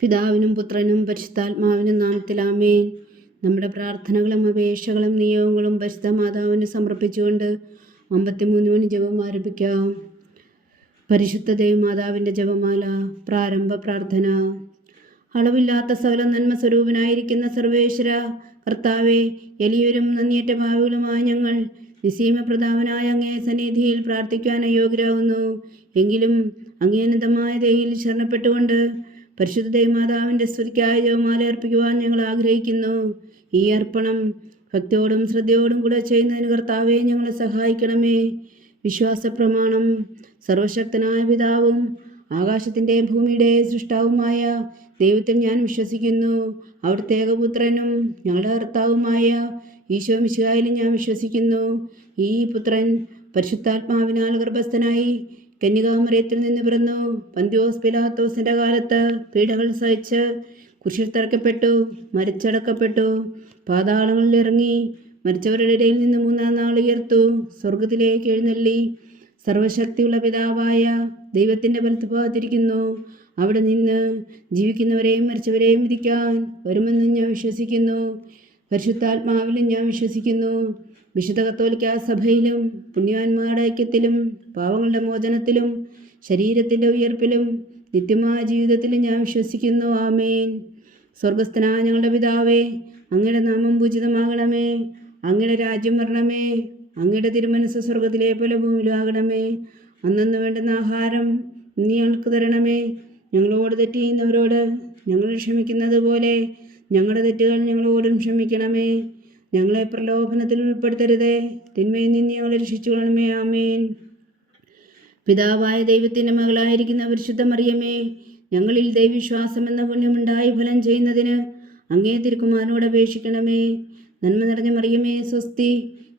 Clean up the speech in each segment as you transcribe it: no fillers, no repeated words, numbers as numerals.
പിതാവിനും പുത്രനും പരിശുദ്ധാത്മാവിനും നാമത്തിൽ ആമേൻ. നമ്മുടെ പ്രാർത്ഥനകളും അപേക്ഷകളും നിയോഗങ്ങളും പരിശുദ്ധ മാതാവിന് സമർപ്പിച്ചുകൊണ്ട് 53 മണി ജപം ആരംഭിക്കാം. പരിശുദ്ധ ദേവമാതാവിൻ്റെ ജപമാല. പ്രാരംഭ പ്രാർത്ഥന. അളവില്ലാത്ത സകല നന്മ സ്വരൂപനായിരിക്കുന്ന സർവേശ്വര കർത്താവെ, എളിയവരും നന്ദിയേറ്റ ഭാവികളുമായ ഞങ്ങൾ നിസീമപ്രതാപനായ അങ്ങേ സന്നിധിയിൽ പ്രാർത്ഥിക്കാൻ അയോഗ്യരാകുന്നു. എങ്കിലും അങ്ങേ അനന്തമായ ദയയിൽ ശരണപ്പെട്ടുകൊണ്ട് പരിശുദ്ധ ദേവമാതാവിൻ്റെ സ്തുതിക്കായി ജപമാല അർപ്പിക്കുവാൻ ഞങ്ങൾ ആഗ്രഹിക്കുന്നു. ഈ അർപ്പണം ഭക്തിയോടും ശ്രദ്ധയോടും കൂടെ ചെയ്യുന്നതിന് കർത്താവെ ഞങ്ങളെ സഹായിക്കണമേ. വിശ്വാസ പ്രമാണം. സർവശക്തനായ പിതാവും ആകാശത്തിൻ്റെയും ഭൂമിയുടെയും സൃഷ്ടാവുമായ ദൈവത്തിൽ ഞാൻ വിശ്വസിക്കുന്നു. അവിടുത്തെ ഏകപുത്രനും ഞങ്ങളുടെ കർത്താവുമായ ഈശോ മിശിഹായിലും ഞാൻ വിശ്വസിക്കുന്നു. ഈ പുത്രൻ പരിശുദ്ധാത്മാവിനാൽ ഗർഭസ്ഥനായി കന്യകാമറിയത്തിൽ നിന്ന് പിറന്നു. പന്തിയോസ് പിലാത്തോസിൻ്റെ കാലത്ത് പീഡകൾ സഹിച്ച് കുരിശിൽ തറക്കപ്പെട്ടു, മരിച്ചടക്കപ്പെട്ടു, പാതാളങ്ങളിൽ ഇറങ്ങി, മരിച്ചവരുടെ ഇടയിൽ നിന്ന് 3-ാം നാൾ ഉയർത്തു, സ്വർഗത്തിലേക്ക് എഴുന്നള്ളി, സർവശക്തിയുള്ള പിതാവായ ദൈവത്തിൻ്റെ വലത്തുഭാഗത്തിരിക്കുന്നു. അവിടെ നിന്ന് ജീവിക്കുന്നവരെയും മരിച്ചവരെയും വിധിക്കാൻ വരുമെന്നും ഞാൻ വിശ്വസിക്കുന്നു. പരിശുദ്ധാത്മാവിലും ഞാൻ വിശ്വസിക്കുന്നു. വിശുദ്ധ കത്തോലിക്കാ സഭയിലും പുണ്യവാന്മാരുടെ ഐക്യത്തിലും പാവങ്ങളുടെ മോചനത്തിലും ശരീരത്തിൻ്റെ ഉയർപ്പിലും നിത്യമായ ജീവിതത്തിലും ഞാൻ വിശ്വസിക്കുന്നു. ആമേൻ. സ്വർഗസ്ഥനായ ഞങ്ങളുടെ പിതാവേ, അങ്ങയുടെ നാമം പൂജിതമാകണമേ. അങ്ങയുടെ രാജ്യം വരണമേ. അങ്ങയുടെ തിരുമനസ്സ് സ്വർഗത്തിലെ പോലെ ഭൂമിയിലാകണമേ. അന്നന്ന് വേണ്ടുന്ന ആഹാരം നീ ഞങ്ങൾക്ക് തരണമേ. ഞങ്ങളോട് തെറ്റ് ചെയ്യുന്നവരോട് ഞങ്ങൾ ക്ഷമിക്കുന്നത് പോലെ ഞങ്ങളുടെ തെറ്റുകൾ ഞങ്ങളോടും ക്ഷമിക്കണമേ. ഞങ്ങളെ പ്രലോഭനത്തിൽ ഉൾപ്പെടുത്തരുതേ, തിന്മയിൽ നിന്ന് ഞങ്ങളെ രക്ഷിച്ചുകൊള്ളണമേ. ആമേൻ. പിതാവായ ദൈവത്തിൻ്റെ മകളായിരിക്കുന്ന പരിശുദ്ധ മറിയമേ, ഞങ്ങളിൽ ദൈവവിശ്വാസം എന്ന പുണ്യമുണ്ടായി ഫലം ചെയ്യുന്നതിന് അങ്ങേ തിരുക്കുമാരനോട് അപേക്ഷിക്കണമേ. നന്മ നിറഞ്ഞ മറിയമേ സ്വസ്തി,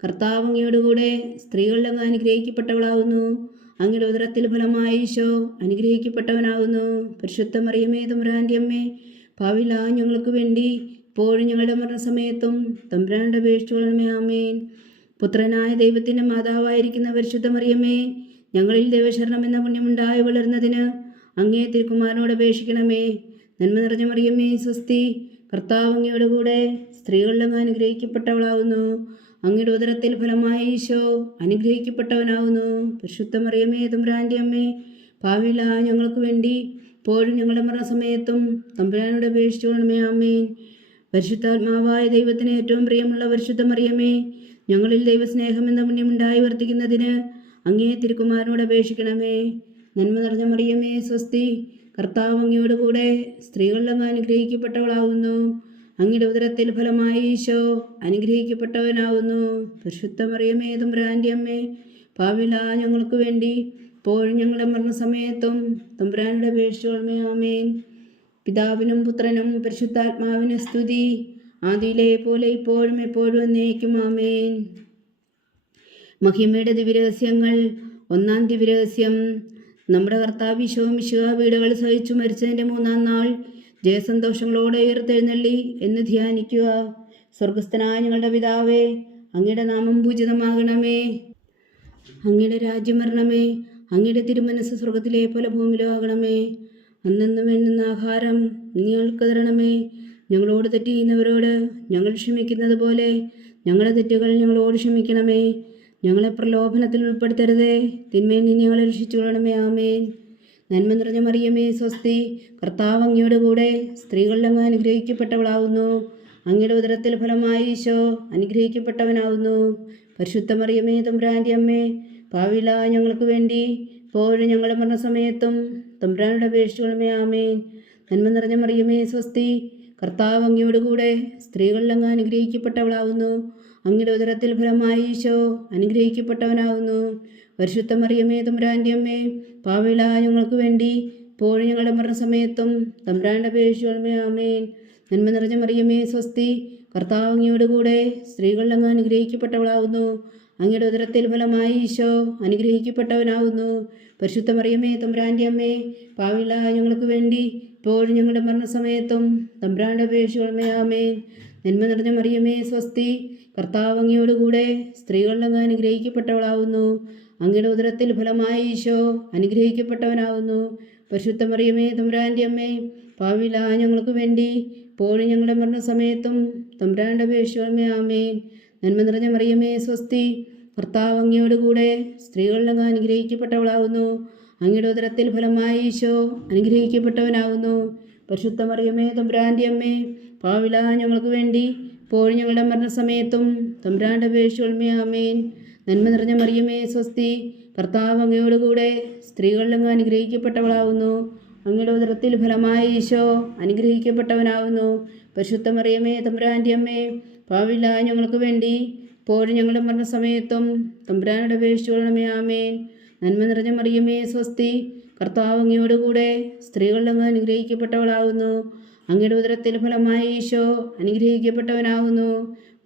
കർത്താവ് അങ്ങയോടുകൂടെ സ്ത്രീകളുടെ അനുഗ്രഹിക്കപ്പെട്ടവളാവുന്നു. അങ്ങയുടെ ഉദരത്തിൽ ഫലമായ ഈശോ അനുഗ്രഹിക്കപ്പെട്ടവനാകുന്നു. പരിശുദ്ധ മറിയമേ തമ്പുരാൻ്റെ അമ്മേ, പാപികളായ ഞങ്ങൾക്ക് വേണ്ടി ഇപ്പോഴും ഞങ്ങളുടെ മരണസമയത്തും തമ്പുരാനോട് അപേക്ഷിച്ചുകൊള്ളണമേ. ആമേൻ. പുത്രനായ ദൈവത്തിൻ്റെ മാതാവായിരിക്കുന്ന പരിശുദ്ധ മറിയമേ, ഞങ്ങളിൽ ദൈവശരണം എന്ന പുണ്യമുണ്ടായി വളരുന്നതിന് അങ്ങേ തിരുക്കുമാരനോട് അപേക്ഷിക്കണമേ. നന്മ നിറഞ്ഞ മറിയമേ സ്വസ്തി, കർത്താവ് അങ്ങയുടെ കൂടെ സ്ത്രീകളിൽ അങ്ങ് അനുഗ്രഹിക്കപ്പെട്ടവളാകുന്നു. അങ്ങയുടെ ഉദരത്തിൽ ഫലമായ ഈശോ അനുഗ്രഹിക്കപ്പെട്ടവനാകുന്നു. പരിശുദ്ധ മറിയമേ തമ്പുരാൻ്റെ അമ്മേ, പാപികളായ ഞങ്ങൾക്ക് വേണ്ടി ഇപ്പോഴും ഞങ്ങളുടെ മരണസമയത്തും തമ്പുരാനോട് അപേക്ഷിച്ചുകൊള്ളണമേ. ആമേൻ. പരിശുദ്ധാത്മാവായ ദൈവത്തിന് ഏറ്റവും പ്രിയമുള്ള പരിശുദ്ധ മറിയമേ, ഞങ്ങളിൽ ദൈവസ്നേഹം എന്ന പുണ്യമുണ്ടായി വർദ്ധിക്കുന്നതിന് അങ്ങേ തിരുക്കുമാരനോട് അപേക്ഷിക്കണമേ. നന്മ നിറഞ്ഞ മറിയമേ സ്വസ്തി, കർത്താവ് അങ്ങയോട് കൂടെ സ്ത്രീകളിൽ അങ്ങ് അനുഗ്രഹിക്കപ്പെട്ടവളാകുന്നു. അങ്ങയുടെ ഉദരത്തിൽ ഫലമായ ഈശോ അനുഗ്രഹിക്കപ്പെട്ടവനാകുന്നു. പരിശുദ്ധ മറിയമേ തമ്പുരാൻ്റെ അമ്മേ, പാപികളായ ഞങ്ങൾക്ക് വേണ്ടി ഇപ്പോഴും ഞങ്ങളുടെ മരണസമയത്തും തമ്പുരാനോട് അപേക്ഷിച്ചുകൊള്ളണമേ. ആമേൻ. പിതാവിനും പുത്രനും പരിശുദ്ധാത്മാവിന് സ്തുതി, ആദിയിലെ പോലെ ഇപ്പോഴും എപ്പോഴും എന്നേക്കും. ആമേൻ. മഹിമയുടെ ദിവ്യരഹസ്യങ്ങൾ. 1-ാം ദിവ്യരഹസ്യം. നമ്മുടെ കർത്താവ് ഈശോ മിശിഹാ പീഡകൾ സഹിച്ചു മരിച്ചതിൻ്റെ 3-ാം നാൾ ജയസന്തോഷങ്ങളോടെ ഉയർത്തെഴുന്നള്ളി എന്ന് ധ്യാനിക്കുക. സ്വർഗസ്ഥനായ ഞങ്ങളുടെ പിതാവേ, അങ്ങയുടെ നാമം പൂജിതമാകണമേ. അങ്ങയുടെ രാജ്യം വരണമേ. അങ്ങയുടെ തിരുമനസ്സ് സ്വർഗത്തിലെ പോലെ ഭൂമിയിലാകണമേ. അന്നന്ന് വേണ്ടുന്ന ആഹാരം നീ ഞങ്ങൾക്ക് തരണമേ. ഞങ്ങളോട് തെറ്റ് ചെയ്യുന്നവരോട് ഞങ്ങൾ ക്ഷമിക്കുന്നത് പോലെ ഞങ്ങളുടെ തെറ്റുകൾ ഞങ്ങളോട് ക്ഷമിക്കണമേ. ഞങ്ങളെ പ്രലോഭനത്തിൽ ഉൾപ്പെടുത്തരുതേ, തിന്മയിൽ നിന്ന് ഞങ്ങളെ രക്ഷിച്ചുകൊള്ളണമേ. ആമേൻ. നന്മ നിറഞ്ഞ മറിയമേ സ്വസ്തി, കർത്താവ് അങ്ങയുടെ കൂടെ സ്ത്രീകളിൽ അങ്ങ് അനുഗ്രഹിക്കപ്പെട്ടവളാകുന്നു. അങ്ങയുടെ ഉദരത്തിൽ ഫലമായ ഈശോ അനുഗ്രഹിക്കപ്പെട്ടവനാകുന്നു. പരിശുദ്ധ മറിയമേ തമ്പുരാൻ്റെ അമ്മേ, പാപികളായ ഞങ്ങൾക്ക് വേണ്ടി ഇപ്പോഴും ഞങ്ങളുടെ മരണസമയത്തും തമ്പുരാനോട് അപേക്ഷിച്ചുകൊള്ളണമേ. ആമേൻ. നന്മ നിറഞ്ഞ മറിയമേ സ്വസ്തി, കർത്താവ് അങ്ങയോട് കൂടെ സ്ത്രീകളിൽ അങ്ങ് അനുഗ്രഹിക്കപ്പെട്ടവളാകുന്നു. അങ്ങയുടെ ഉദരത്തിൽ ഫലമായ ഈശോ അനുഗ്രഹിക്കപ്പെട്ടവനാകുന്നു. പരിശുദ്ധ മറിയമേ തമ്പുരാൻ്റെ അമ്മേ, പാപികളായ ഞങ്ങൾക്ക് വേണ്ടി ഇപ്പോഴും ഞങ്ങളുടെ മരണസമയത്തും തമ്പുരാനോട് അപേക്ഷിച്ചുകൊള്ളണമേ. ആമേൻ. നന്മ നിറഞ്ഞ മറിയമേ സ്വസ്തി, കർത്താവ് അങ്ങയോട് കൂടെ സ്ത്രീകളിൽ അങ്ങ് അനുഗ്രഹിക്കപ്പെട്ടവളാകുന്നു. അങ്ങയുടെ ഉദരത്തിൽ ഫലമായ ഈശോ അനുഗ്രഹിക്കപ്പെട്ടവനാകുന്നു. പരിശുദ്ധ മറിയമേ തമ്പുരാൻ്റെ അമ്മേ, പാപികളായ ഞങ്ങൾക്ക് വേണ്ടി ഇപ്പോഴും ഞങ്ങളുടെ മരണസമയത്തും തമ്പുരാനോട് അപേക്ഷിച്ചുകൊള്ളണമേ. ആമേൻ. നന്മ നിറഞ്ഞ മറിയമേ സ്വസ്തി, കർത്താവ് അങ്ങയോട് കൂടെ സ്ത്രീകളിൽ അങ്ങ് അനുഗ്രഹിക്കപ്പെട്ടവളാകുന്നു. അങ്ങയുടെ ഉദരത്തിൽ ഫലമായ ഈശോ അനുഗ്രഹിക്കപ്പെട്ടവനാകുന്നു. പരിശുദ്ധ മറിയമേ തമ്പുരാൻ്റെ അമ്മേ, പാപികളായ ഞങ്ങൾക്ക് വേണ്ടി ഇപ്പോഴും ഞങ്ങളുടെ മരണസമയത്തും തമ്പുരാൻ്റെ അപേക്ഷിക്കണമേ. ആമേൻ. നന്മ നിറഞ്ഞ മറിയമേ സ്വസ്തി, കർത്താവ് അങ്ങയോടുകൂടെ സ്ത്രീകളിൽ അങ്ങ് അനുഗ്രഹിക്കപ്പെട്ടവളാകുന്നു. അങ്ങയുടെ ഉദരത്തിൽ ഫലമായി ഈശോ അനുഗ്രഹിക്കപ്പെട്ടവനാകുന്നു. പരിശുദ്ധ മറിയമേ തമ്പുരാൻ്റെ അമ്മേ, പാപികളായ ഞങ്ങൾക്ക് വേണ്ടി ഇപ്പോഴും ഞങ്ങളുടെ മരണസമയത്തും തമ്പുരാൻ്റെ അപേക്ഷിക്കണമേ. ആമേൻ. നന്മ നിറഞ്ഞ മറിയമേ സ്വസ്തി, കർത്താവ് അങ്ങയോടുകൂടെ സ്ത്രീകളിൽ അങ്ങ് അനുഗ്രഹിക്കപ്പെട്ടവളാകുന്നു. അങ്ങയുടെ ഉദരത്തിൽ ഫലമായി ഈശോ അനുഗ്രഹിക്കപ്പെട്ടവനാകുന്നു. പരിശുദ്ധ മറിയമേ തമ്പുരാൻ്റെ അമ്മേ, പാപികളായ ഞങ്ങൾക്ക് വേണ്ടി ഇപ്പോഴും ഞങ്ങളുടെ മരണസമയത്തും തമ്പുരാനോട് അപേക്ഷിച്ചുകൊള്ളണമേ. ആമേൻ. നന്മ നിറഞ്ഞ മറിയമേ സ്വസ്തി, കർത്താവ് അങ്ങയോടുകൂടെ സ്ത്രീകളിൽ അങ്ങ് അനുഗ്രഹിക്കപ്പെട്ടവളാകുന്നു. അങ്ങയുടെ ഉദരത്തിൽ ഫലമായി ഈശോ അനുഗ്രഹിക്കപ്പെട്ടവനാകുന്നു.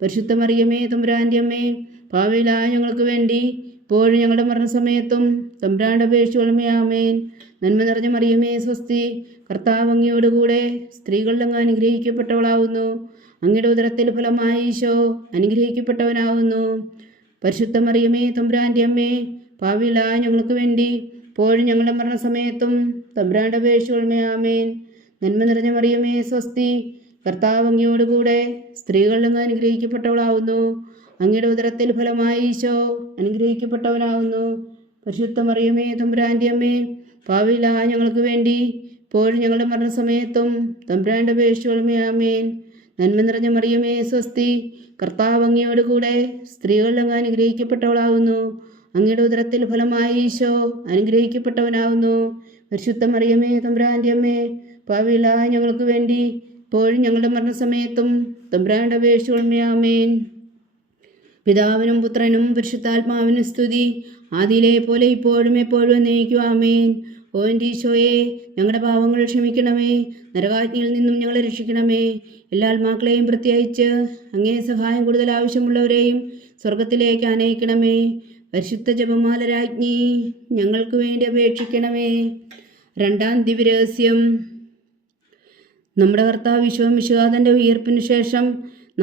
പരിശുദ്ധ മറിയമേ തമ്പുരാൻ്റെ അമ്മേ, പാപികളായ ഞങ്ങൾക്ക് വേണ്ടി ഇപ്പോഴും ഞങ്ങളുടെ മരണസമയത്തും തമ്പുരാനോട് അപേക്ഷിച്ചുകൊള്ളണമേ. ആമേൻ. നന്മ നിറഞ്ഞ മറിയമേ സ്വസ്തി, കർത്താവ് അങ്ങയോടുകൂടെ സ്ത്രീകളിൽ അങ്ങ് അനുഗ്രഹിക്കപ്പെട്ടവളാകുന്നു. അങ്ങയുടെ ഉദരത്തിൽ ഫലമായി ഈശോ അനുഗ്രഹിക്കപ്പെട്ടവനാകുന്നു. പരിശുദ്ധ മറിയമേ തമ്പുരാൻ്റെ അമ്മേ, പാപികളായ ഞങ്ങൾക്ക് വേണ്ടി ഇപ്പോഴും ഞങ്ങളുടെ മരണസമയത്തും തമ്പുരാനോട് അപേക്ഷിച്ചുകൊള്ളണമേ. ആമേൻ. നന്മ നിറഞ്ഞ മറിയമേ സ്വസ്തി, കർത്താവ് അങ്ങയോടുകൂടെ സ്ത്രീകളിൽ അങ്ങ് അനുഗ്രഹിക്കപ്പെട്ടവളാകുന്നു. അങ്ങയുടെ ഉദരത്തിൽ ഫലമായി ഈശോ അനുഗ്രഹിക്കപ്പെട്ടവനാകുന്നു. പരിശുദ്ധ മറിയമേ തമ്പുരാൻ്റെ അമ്മേ, പാപികളായ ഞങ്ങൾക്ക് വേണ്ടി ഇപ്പോഴും ഞങ്ങളുടെ മരണസമയത്തും തമ്പുരാൻ്റെ അപേക്ഷിച്ചുകൊള്ളണമേ. ആമേൻ. നന്മ നിറഞ്ഞ മറിയമേ സ്വസ്തി, കർത്താവ് അങ്ങയോടുകൂടെ സ്ത്രീകളിൽ അങ്ങ് അനുഗ്രഹിക്കപ്പെട്ടവളാകുന്നു. അങ്ങയുടെ ഉദരത്തിൽ ഫലമായി ഈശോ അനുഗ്രഹിക്കപ്പെട്ടവനാകുന്നു. പരിശുദ്ധ മറിയമേ തമ്പുരാൻ്റെ അമ്മേ, പാപികളായ ഞങ്ങൾക്ക് വേണ്ടി ഇപ്പോഴും ഞങ്ങളുടെ മരണസമയത്തും തമ്പുരാൻ്റെ അപേക്ഷിച്ചുകൊള്ളണമേ. ആമേൻ. പിതാവിനും പുത്രനും പരിശുദ്ധാത്മാവിനും സ്തുതി, ആദിയിലെ പോലെ ഇപ്പോഴും എപ്പോഴും എന്നേക്കും. ആമേൻ. ഓ എൻ്റെ ഈശോയെ, ഞങ്ങളുടെ പാവങ്ങൾ ക്ഷമിക്കണമേ, നരകാജ്ഞയിൽ നിന്നും ഞങ്ങളെ രക്ഷിക്കണമേ. എല്ലാ ആത്മാക്കളെയും പ്രത്യേകിച്ച് അങ്ങേ സഹായം കൂടുതൽ ആവശ്യമുള്ളവരെയും സ്വർഗത്തിലേക്ക് ആനയിക്കണമേ. പരിശുദ്ധ ജപമാല രാജ്ഞി, ഞങ്ങൾക്ക് വേണ്ടി അപേക്ഷിക്കണമേ. രണ്ടാം ദിവ്യരഹസ്യം. നമ്മുടെ കർത്താവ് ഈശോമിശിഹായുടെ ഉയർപ്പിനു ശേഷം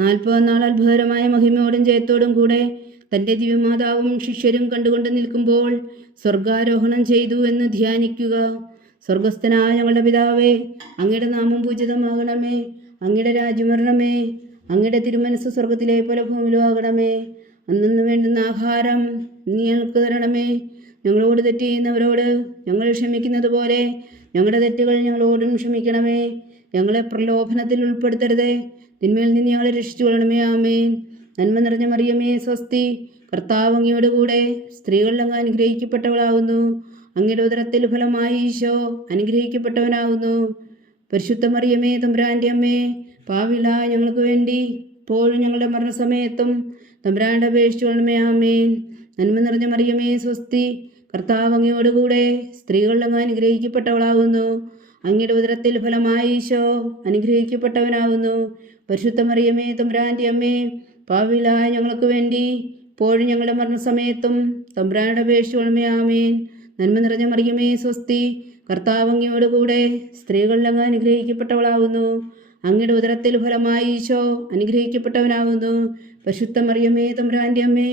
40 നാൾ അത്ഭുതകരമായ മഹിമയോടും ജയത്തോടും കൂടെ തൻ്റെ ദിവ്യമാതാവും ശിഷ്യരും കണ്ടുകൊണ്ട് നിൽക്കുമ്പോൾ സ്വർഗാരോഹണം ചെയ്തു എന്ന് ധ്യാനിക്കുക. സ്വർഗസ്ഥനായ ഞങ്ങളുടെ പിതാവേ, അങ്ങയുടെ നാമം പൂജിതമാകണമേ. അങ്ങയുടെ രാജ്യം വരണമേ. അങ്ങയുടെ തിരുമനസ് സ്വർഗത്തിലെ പോലെ ഭൂമിയിലും ആകണമേ. അന്നു വേണ്ടുന്ന ആഹാരം നീ ഞങ്ങൾക്ക് തരണമേ. ഞങ്ങളോട് തെറ്റ് ചെയ്യുന്നവരോട് ഞങ്ങൾ ക്ഷമിക്കുന്നത് പോലെ ഞങ്ങളുടെ തെറ്റുകൾ ഞങ്ങളോടും ക്ഷമിക്കണമേ. ഞങ്ങളെ പ്രലോഭനത്തിൽ ഉൾപ്പെടുത്തരുതേ, തിന്മയിൽ നിന്ന് ഞങ്ങളെ രക്ഷിച്ചു കൊള്ളണമേ. ആമേൻ. നന്മ നിറഞ്ഞ മറിയമേ സ്വസ്തി, കർത്താവ് അങ്ങയോടുകൂടെ സ്ത്രീകളിൽ അങ്ങ് അനുഗ്രഹിക്കപ്പെട്ടവളാകുന്നു. അങ്ങയുടെ ഉദരത്തിൽ ഫലമായി ഈശോ അനുഗ്രഹിക്കപ്പെട്ടവനാകുന്നു. പരിശുദ്ധ മറിയമേ തമ്പുരാൻ്റെ അമ്മേ, പാപികളായ ഞങ്ങൾക്ക് വേണ്ടി ഇപ്പോഴും ഞങ്ങളുടെ മരണസമയത്തും തമ്പുരാനോട് അപേക്ഷിച്ചുകൊള്ളണമേ. ആമേൻ. നന്മ നിറഞ്ഞ മറിയമേ സ്വസ്തി, കർത്താവ് അങ്ങയോടുകൂടെ സ്ത്രീകളിൽ അങ്ങ് അനുഗ്രഹിക്കപ്പെട്ടവളാകുന്നു. അങ്ങയുടെ ഉദരത്തിൽ ഫലമായി ഈശോ അനുഗ്രഹിക്കപ്പെട്ടവനാകുന്നു. പരിശുദ്ധ മറിയമേ തമ്പുരാൻ്റെ അമ്മേ, പാപികളായ ഞങ്ങൾക്ക് വേണ്ടി ഇപ്പോഴും ഞങ്ങളുടെ മരണസമയത്തും തമ്പുരാനോട് അപേക്ഷിച്ചുകൊള്ളണമേ. ആമേൻ. നന്മ നിറഞ്ഞ മറിയമേ സ്വസ്തി, കർത്താവ് അങ്ങയോടുകൂടെ സ്ത്രീകളിൽ അങ്ങ് അനുഗ്രഹിക്കപ്പെട്ടവളാകുന്നു. അങ്ങയുടെ ഉദരത്തിൽ ഫലമായി ഈശോ അനുഗ്രഹിക്കപ്പെട്ടവനാകുന്നു. പരിശുദ്ധ മറിയമേ തമ്പുരാൻ്റെ അമ്മേ,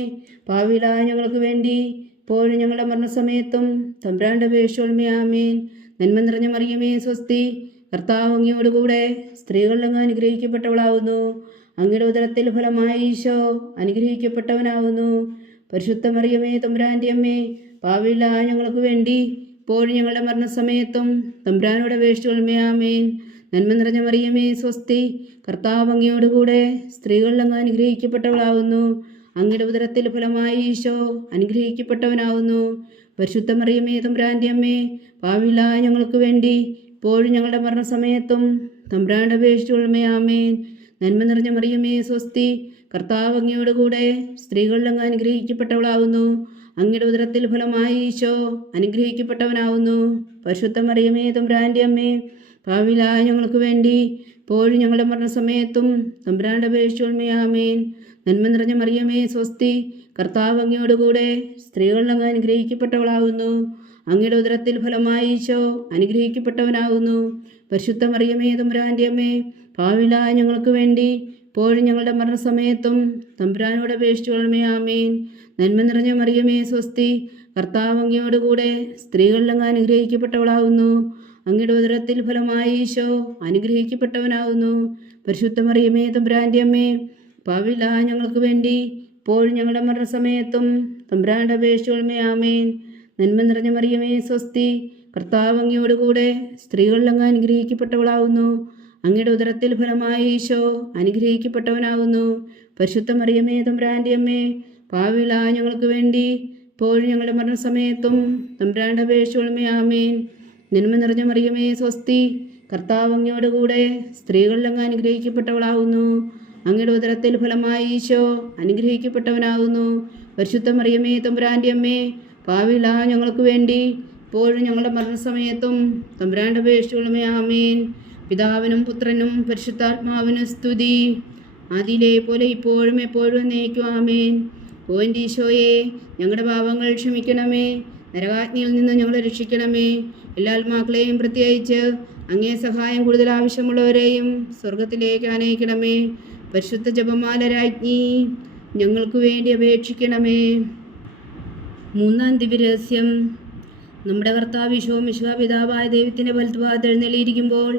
പാപികളായ ഞങ്ങൾക്ക് വേണ്ടി ഇപ്പോഴും ഞങ്ങളുടെ മരണസമയത്തും തമ്പുരാനോട് അപേക്ഷിച്ചുകൊള്ളണമേ. ആമേൻ. നന്മ നിറഞ്ഞ മറിയമേ സ്വസ്തി, കർത്താവ് അങ്ങയോടുകൂടെ സ്ത്രീകളിൽ അങ്ങ് അനുഗ്രഹിക്കപ്പെട്ടവളാകുന്നു. അങ്ങയുടെ ഉദരത്തിൽ ഫലമായി ഈശോ അനുഗ്രഹിക്കപ്പെട്ടവനാകുന്നു. പരിശുദ്ധ മറിയമേ തമ്പുരാൻ്റെ അമ്മേ, പാപികളായ ഞങ്ങൾക്ക് വേണ്ടി ഇപ്പോഴും ഞങ്ങളുടെ മരണസമയത്തും തമ്പുരാനോട് അപേക്ഷിച്ചുകൊള്ളണമേ. ആമേൻ. നന്മ നിറഞ്ഞ മറിയമേ സ്വസ്തി, കർത്താവ് അങ്ങയോടുകൂടെ സ്ത്രീകളിൽ അങ്ങ് അനുഗ്രഹിക്കപ്പെട്ടവളാകുന്നു. അങ്ങയുടെ ഉദരത്തിൽ ഫലമായി ഈശോ അനുഗ്രഹിക്കപ്പെട്ടവനാകുന്നു. പരിശുദ്ധ മറിയമേ തമ്പുരാൻ്റെ അമ്മേ, പാപികളായ ഞങ്ങൾക്ക് വേണ്ടി ഇപ്പോഴും ഞങ്ങളുടെ മരണസമയത്തും തമ്പുരാനോട് അപേക്ഷിച്ചുകൊള്ളണമേ. ആമേൻ. നന്മ നിറഞ്ഞ മറിയമേ സ്വസ്തി, കർത്താവ് അങ്ങയോടുകൂടെ സ്ത്രീകളിൽ അങ്ങ് അനുഗ്രഹിക്കപ്പെട്ടവളാകുന്നു. അങ്ങയുടെ ഉദരത്തിൽ ഫലമായി ഈശോ അനുഗ്രഹിക്കപ്പെട്ടവനാകുന്നു. പരിശുദ്ധ മറിയമേ തമ്പുരാൻ്റെ അമ്മേ, പാപികളായ ഞങ്ങൾക്ക് വേണ്ടി ഇപ്പോഴും ഞങ്ങളുടെ മരണസമയത്തും തമ്പുരാനോട് അപേക്ഷിച്ചുകൊള്ളണമേ. ആമേൻ. നന്മ നിറഞ്ഞ മറിയമേ സ്വസ്തി, കർത്താവ് അങ്ങയോടുകൂടെ സ്ത്രീകളിൽ അങ്ങ് അനുഗ്രഹിക്കപ്പെട്ടവളാകുന്നു. അങ്ങയുടെ ഉദരത്തിൽ ഫലമായി ഈശോ അനുഗ്രഹിക്കപ്പെട്ടവനാകുന്നു. പരിശുദ്ധ മറിയമേ തമ്പുരാൻ്റെ അമ്മേ, പാപികളായ ഞങ്ങൾക്ക് വേണ്ടി ഇപ്പോഴും ഞങ്ങളുടെ മരണസമയത്തും തമ്പുരാനോട് അപേക്ഷിച്ചുകൊള്ളണമേ. ആമേൻ. നന്മ നിറഞ്ഞ മറിയമേ സ്വസ്തി, കർത്താവ് അങ്ങയോടുകൂടെ സ്ത്രീകളിൽ അങ്ങ് അനുഗ്രഹിക്കപ്പെട്ടവളാകുന്നു. അങ്ങയുടെ ഉദരത്തിൽ ഫലമായി ഈശോ അനുഗ്രഹിക്കപ്പെട്ടവനാകുന്നു. പരിശുദ്ധ മറിയമേ തമ്പുരാൻ്റെ അമ്മേ, പാപികളായ ഞങ്ങൾക്ക് വേണ്ടി ഇപ്പോഴും ഞങ്ങളുടെ മരണസമയത്തും തമ്പുരാന്റെ അപേക്ഷിച്ചുകൊള്ളണമേ. ആമേൻ. നന്മ നിറഞ്ഞ മറിയമേ സ്വസ്തി, കർത്താവ് അങ്ങയോടുകൂടെ സ്ത്രീകളിൽ അങ്ങ് അനുഗ്രഹിക്കപ്പെട്ടവളാകുന്നു. അങ്ങയുടെ ഉദരത്തിൽ ഫലമായി ഈശോ അനുഗ്രഹിക്കപ്പെട്ടവനാകുന്നു. പരിശുദ്ധ മറിയമേ തമ്പുരാൻ്റെ അമ്മേ, പാപികളായ ഞങ്ങൾക്ക് വേണ്ടി ഇപ്പോഴും ഞങ്ങളുടെ മരണസമയത്തും തമ്പുരാന്റെ അപേക്ഷിച്ചുകൊള്ളണമേ. ആമേൻ. നന്മ നിറഞ്ഞ മറിയമേ സ്വസ്തി, കർത്താവ് അങ്ങയോടുകൂടെ സ്ത്രീകളിൽ അങ്ങ് അനുഗ്രഹിക്കപ്പെട്ടവളാകുന്നു. അങ്ങയുടെ ഉദരത്തിൽ ഫലമായി ഈശോ അനുഗ്രഹിക്കപ്പെട്ടവനാകുന്നു. പരിശുദ്ധ മറിയമേ തമ്പുരാൻ്റെ അമ്മേ, പാപികളായ ഞങ്ങൾക്ക് വേണ്ടി ഇപ്പോഴും ഞങ്ങളുടെ മരണസമയത്തും തമ്പുരാന്റെ അപേക്ഷിച്ചുകൊള്ളണമേ. ആമേൻ. പിതാവിനും പുത്രനും പരിശുദ്ധാത്മാവിനും സ്തുതി, ആദിയിലെ പോലെ ഇപ്പോഴും എപ്പോഴും എന്നേക്കും. ആമേൻ. ഓ എൻ്റെ ഈശോയെ, ഞങ്ങളുടെ പാപങ്ങൾ ക്ഷമിക്കണമേ, നരകാഗ്നിയിൽ നിന്ന് ഞങ്ങളെ രക്ഷിക്കണമേ. എല്ലാ ആത്മാക്കളെയും പ്രത്യേകിച്ച് അങ്ങേ സഹായം കൂടുതൽ ആവശ്യമുള്ളവരെയും സ്വർഗത്തിലേക്ക് ആനയിക്കണമേ. പരിശുദ്ധ ജപമാല രാജ്ഞി, ഞങ്ങൾക്ക് വേണ്ടി അപേക്ഷിക്കണമേ. മൂന്നാം ദിവ്യരഹസ്യം. നമ്മുടെ കർത്താവ് ഈശോ മിശിഹാ പിതാവായ ദൈവത്തിൻ്റെ വലത്തുഭാഗത്ത് എഴുന്നള്ളിയിരിക്കുമ്പോൾ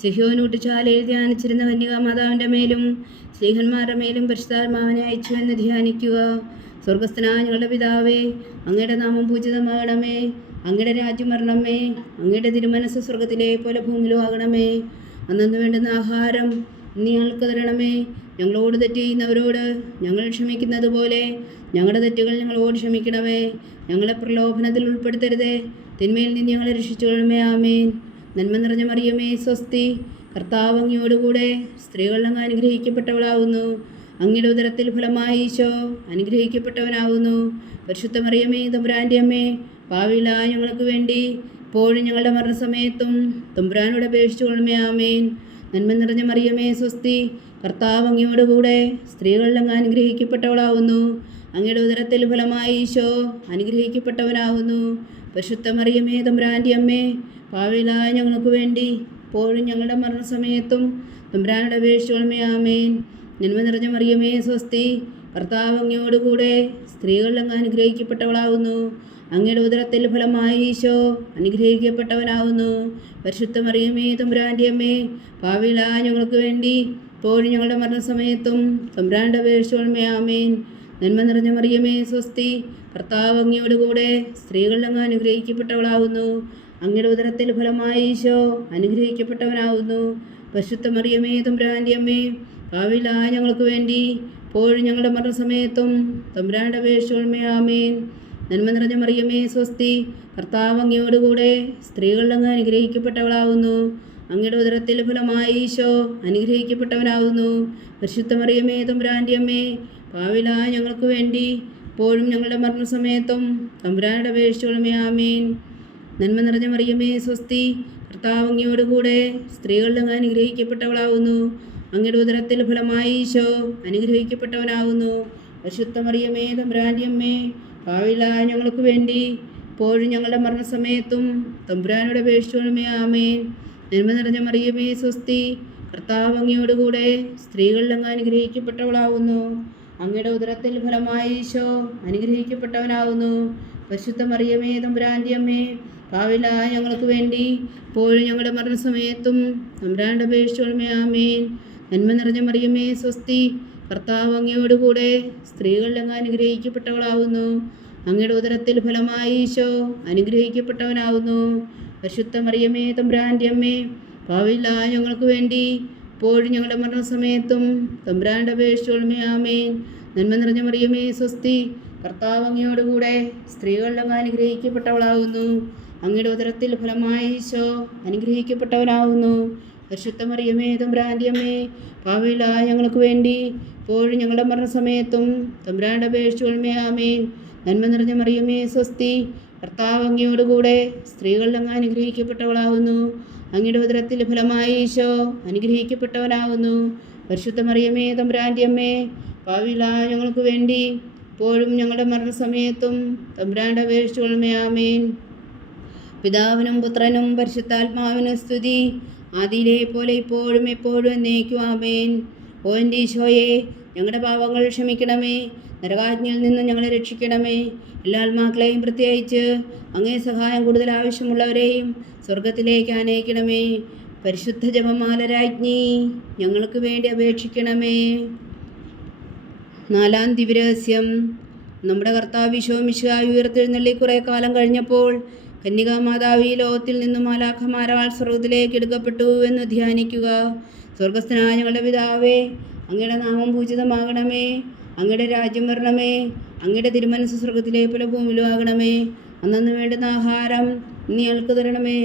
സിഹ്യോനൂട്ടുചാലയിൽ ധ്യാനിച്ചിരുന്ന കന്യകാമാതാവിൻ്റെ മേലും സ്ലീഹന്മാരുടെ മേലും പരിശുദ്ധാത്മാവിനെ അയച്ചു എന്ന് ധ്യാനിക്കുക. സ്വർഗസ്ഥനായ ഞങ്ങളുടെ പിതാവേ, അങ്ങയുടെ നാമം പൂജിതമാകണമേ. അങ്ങയുടെ രാജ്യം വരണമേ. അങ്ങയുടെ തിരുമനസ്സ് സ്വർഗത്തിലെ പോലെ ഭൂമിയിലും ആകണമേ. അന്നു വേണ്ടുന്ന ആഹാരം നീ ഞങ്ങൾക്ക് തരണമേ. ഞങ്ങളോട് തെറ്റ് ചെയ്യുന്നവരോട് ഞങ്ങൾ ക്ഷമിക്കുന്നത് പോലെ ഞങ്ങളുടെ തെറ്റുകൾ ഞങ്ങളോട് ക്ഷമിക്കണമേ. ഞങ്ങളെ പ്രലോഭനത്തിൽ ഉൾപ്പെടുത്തരുതേ, തിന്മയിൽ നിന്ന് ഞങ്ങളെ രക്ഷിച്ചുകൊള്ളണമേ. ആമേൻ. നന്മ നിറഞ്ഞ മറിയമേ സ്വസ്തി, കർത്താവ് അങ്ങയോടുകൂടെ സ്ത്രീകളിൽ അങ്ങ് അനുഗ്രഹിക്കപ്പെട്ടവളാകുന്നു. അങ്ങയുടെ ഉദരത്തിൽ ഫലമായി ഈശോ അനുഗ്രഹിക്കപ്പെട്ടവനാകുന്നു. പരിശുദ്ധ മറിയമേ തമ്പുരാൻ്റെ അമ്മേ, പാപികളായ ഞങ്ങൾക്ക് വേണ്ടി ഇപ്പോഴും ഞങ്ങളുടെ മരണസമയത്തും തമ്പുരാനോട് അപേക്ഷിച്ചുകൊള്ളണമേ. ആമേൻ. നന്മ നിറഞ്ഞ മറിയമേ സ്വസ്തി, കർത്താവ് അങ്ങയോടുകൂടെ സ്ത്രീകളിൽ അങ്ങ് അനുഗ്രഹിക്കപ്പെട്ടവളാകുന്നു. അങ്ങയുടെ ഉദരത്തിൽ ഫലമായി ഈശോ അനുഗ്രഹിക്കപ്പെട്ടവനാകുന്നു. പരിശുദ്ധ മറിയമേ തമ്പുരാൻ്റെ അമ്മേ, പാപികളായ ഞങ്ങൾക്ക് വേണ്ടി ഇപ്പോഴും ഞങ്ങളുടെ മരണസമയത്തും തമ്പുരാനോട് അപേക്ഷിച്ചുകൊള്ളണമേ. ആമേൻ. നന്മ നിറഞ്ഞ മറിയമേ സ്വസ്തി, കർത്താവ് അങ്ങയോടുകൂടെ സ്ത്രീകളിൽ അങ്ങ് അനുഗ്രഹിക്കപ്പെട്ടവളാകുന്നു. അങ്ങയുടെ ഉദരത്തിൽ ഫലമായി ഈശോ അനുഗ്രഹിക്കപ്പെട്ടവനാകുന്നു. പരിശുദ്ധ മറിയമേ തമ്പുരാൻ്റെ അമ്മേ, പാപികളായ ഞങ്ങൾക്ക് വേണ്ടി ഇപ്പോഴും ഞങ്ങളുടെ മരണസമയത്തും തമ്പുരാനോട് അപേക്ഷിച്ചുകൊള്ളണമേ. ആമേൻ. നന്മ നിറഞ്ഞ മറിയമേ സ്വസ്തി, കർത്താവ് അങ്ങയോടുകൂടെ സ്ത്രീകളിൽ അങ്ങ് അനുഗ്രഹിക്കപ്പെട്ടവളാകുന്നു. അങ്ങയുടെ ഉദരത്തിൽ ഫലമായി ഈശോ അനുഗ്രഹിക്കപ്പെട്ടവനാകുന്നു. പരിശുദ്ധ മറിയമേ തമ്പുരാൻ്റെ അമ്മേ, പാപികളായ ഞങ്ങൾക്ക് വേണ്ടി ഇപ്പോഴും ഞങ്ങളുടെ മരണസമയത്തും തമ്പുരാനോട് അപേക്ഷിച്ചുകൊള്ളണമേ. ആമേൻ. നന്മ നിറഞ്ഞ മറിയമേ സ്വസ്തി, കർത്താവ് അങ്ങയോടുകൂടെ സ്ത്രീകളിൽ അങ്ങ് അനുഗ്രഹിക്കപ്പെട്ടവളാകുന്നു. അങ്ങയുടെ ഉദരത്തിൽ ഫലമായി ഈശോ അനുഗ്രഹിക്കപ്പെട്ടവനാകുന്നു. പരിശുദ്ധ മറിയമേ തമ്പുരാൻ്റെ അമ്മേ, പാപികളായ ഞങ്ങൾക്ക് വേണ്ടി ഇപ്പോഴും ഞങ്ങളുടെ മരണസമയത്തും തമ്പുരാനോട് അപേക്ഷിച്ചുകൊള്ളണമേ. ആമേൻ. നന്മ നിറഞ്ഞ മറിയമേ സ്വസ്തി, കർത്താവ് അങ്ങയോടുകൂടെ സ്ത്രീകളിൽ അങ്ങ് അനുഗ്രഹിക്കപ്പെട്ടവളാകുന്നു. അങ്ങയുടെ ഉദരത്തിൽ ഫലമായി ഈശോ അനുഗ്രഹിക്കപ്പെട്ടവനാകുന്നു. പരിശുദ്ധ മറിയമേ തമ്പുരാൻ്റെ അമ്മേ, പാപികളായ ഞങ്ങൾക്ക് വേണ്ടി ഇപ്പോഴും ഞങ്ങളുടെ മരണസമയത്തും തമ്പുരാനോട് അപേക്ഷിച്ചുകൊള്ളണമേ. ആമേൻ. നന്മ നിറഞ്ഞ മറിയമേ സ്വസ്തി, കർത്താവ് അങ്ങയോടുകൂടെ സ്ത്രീകളിൽ അങ്ങ് അനുഗ്രഹിക്കപ്പെട്ടവളാകുന്നു. അങ്ങയുടെ ഉദരത്തിൽ ഫലമായി ഈശോ അനുഗ്രഹിക്കപ്പെട്ടവനാകുന്നു. പരിശുദ്ധ മറിയമേ തമ്പുരാൻ്റെ അമ്മേ, പാപികളായ ഞങ്ങൾക്ക് വേണ്ടി ഇപ്പോഴും ഞങ്ങളുടെ മരണസമയത്തും തമ്പുരാനോട് അപേക്ഷിച്ചുകൊള്ളണമേ. ആമേൻ. നന്മ നിറഞ്ഞ മറിയമേ സ്വസ്തി, കർത്താവ് അങ്ങയോടുകൂടെ സ്ത്രീകളിൽ അങ്ങ് അനുഗ്രഹിക്കപ്പെട്ടവളാകുന്നു. അങ്ങയുടെ ഉദരത്തിൽ ഫലമായി ഈശോ അനുഗ്രഹിക്കപ്പെട്ടവനാകുന്നു. പരിശുദ്ധ മറിയമേ തമ്പുരാൻ്റെ അമ്മേ, പാപികളായ ഞങ്ങൾക്ക് വേണ്ടി ഇപ്പോഴും ഞങ്ങളുടെ മരണസമയത്തും തമ്പുരാനോട് അപേക്ഷിച്ചുകൊള്ളണമേ. ആമേൻ. നന്മ നിറഞ്ഞ മറിയമേ സ്വസ്തി, കർത്താവ് അങ്ങയോടുകൂടെ സ്ത്രീകളിൽ അങ്ങ് അനുഗ്രഹിക്കപ്പെട്ടവളാകുന്നു. അങ്ങയുടെ ഉദരത്തിൽ ഫലമായി ഈശോ അനുഗ്രഹിക്കപ്പെട്ടവനാകുന്നു. പരിശുദ്ധ മറിയമേ തമ്പുരാൻ്റെ അമ്മേ, പാപികളായ ഞങ്ങൾക്ക് വേണ്ടി ഇപ്പോഴും ഞങ്ങളുടെ മരണസമയത്തും തമ്പുരാനോട് അപേക്ഷിച്ചുകൊള്ളണമേ. ആമേൻ. നന്മ നിറഞ്ഞ മറിയമേ സ്വസ്തി, കർത്താവ് അങ്ങയോടുകൂടെ സ്ത്രീകളിൽ അങ്ങ് അനുഗ്രഹിക്കപ്പെട്ടവളാകുന്നു. അങ്ങയുടെ ഉദരത്തിൽ ഫലമായി ഈശോ അനുഗ്രഹിക്കപ്പെട്ടവനാകുന്നു. പരിശുദ്ധ മറിയമേ തമ്പുരാൻ്റെ അമ്മേ, പാപികളായ ഞങ്ങൾക്ക് വേണ്ടി ഇപ്പോഴും ഞങ്ങളുടെ മരണസമയത്തും തമ്പുരാനോട് അപേക്ഷിച്ചുകൊള്ളണമേ. ആമേൻ. പിതാവിനും പുത്രനും പരിശുദ്ധാത്മാവിനും സ്തുതി, ആദിയിലെ പോലെ ഇപ്പോഴും എപ്പോഴും എന്നേക്കും. ആമേൻ. ഓ എൻ്റെ ഈശോയെ, ഞങ്ങളുടെ പാപങ്ങൾ ക്ഷമിക്കണമേ, നരകാജ്ഞയിൽ നിന്നും ഞങ്ങളെ രക്ഷിക്കണമേ. എല്ലാ ആത്മാക്കളെയും പ്രത്യേകിച്ച് അങ്ങേ സഹായം കൂടുതൽ ആവശ്യമുള്ളവരെയും സ്വർഗത്തിലേക്ക് ആനയിക്കണമേ. പരിശുദ്ധ ജപമാല രാജ്ഞി, ഞങ്ങൾക്ക് വേണ്ടി അപേക്ഷിക്കണമേ. 4-ാം ദിവ്യരഹസ്യം. നമ്മുടെ കർത്താവ് ഈശോ മിശിഹായി ഉയർത്തെഴുന്നള്ളി കുറേ കാലം കഴിഞ്ഞപ്പോൾ കന്യകാമാതാവ് ഈ ലോകത്തിൽ നിന്നും മാലാഖമാരാൽ സ്വർഗത്തിലേക്ക് എടുക്കപ്പെട്ടു എന്ന് ധ്യാനിക്കുക. സ്വർഗസ്ഥനായ ഞങ്ങളുടെ പിതാവേ, അങ്ങയുടെ നാമം പൂജിതമാകണമേ. അങ്ങയുടെ രാജ്യം വരണമേ. അങ്ങയുടെ തിരുമനസ്സ് സ്വർഗത്തിലെ പോലെ ഭൂമിയിലും ആകണമേ. അന്നന്ന് വേണ്ടുന്ന ആഹാരം ഇനി ഞങ്ങൾക്ക് തരണമേ.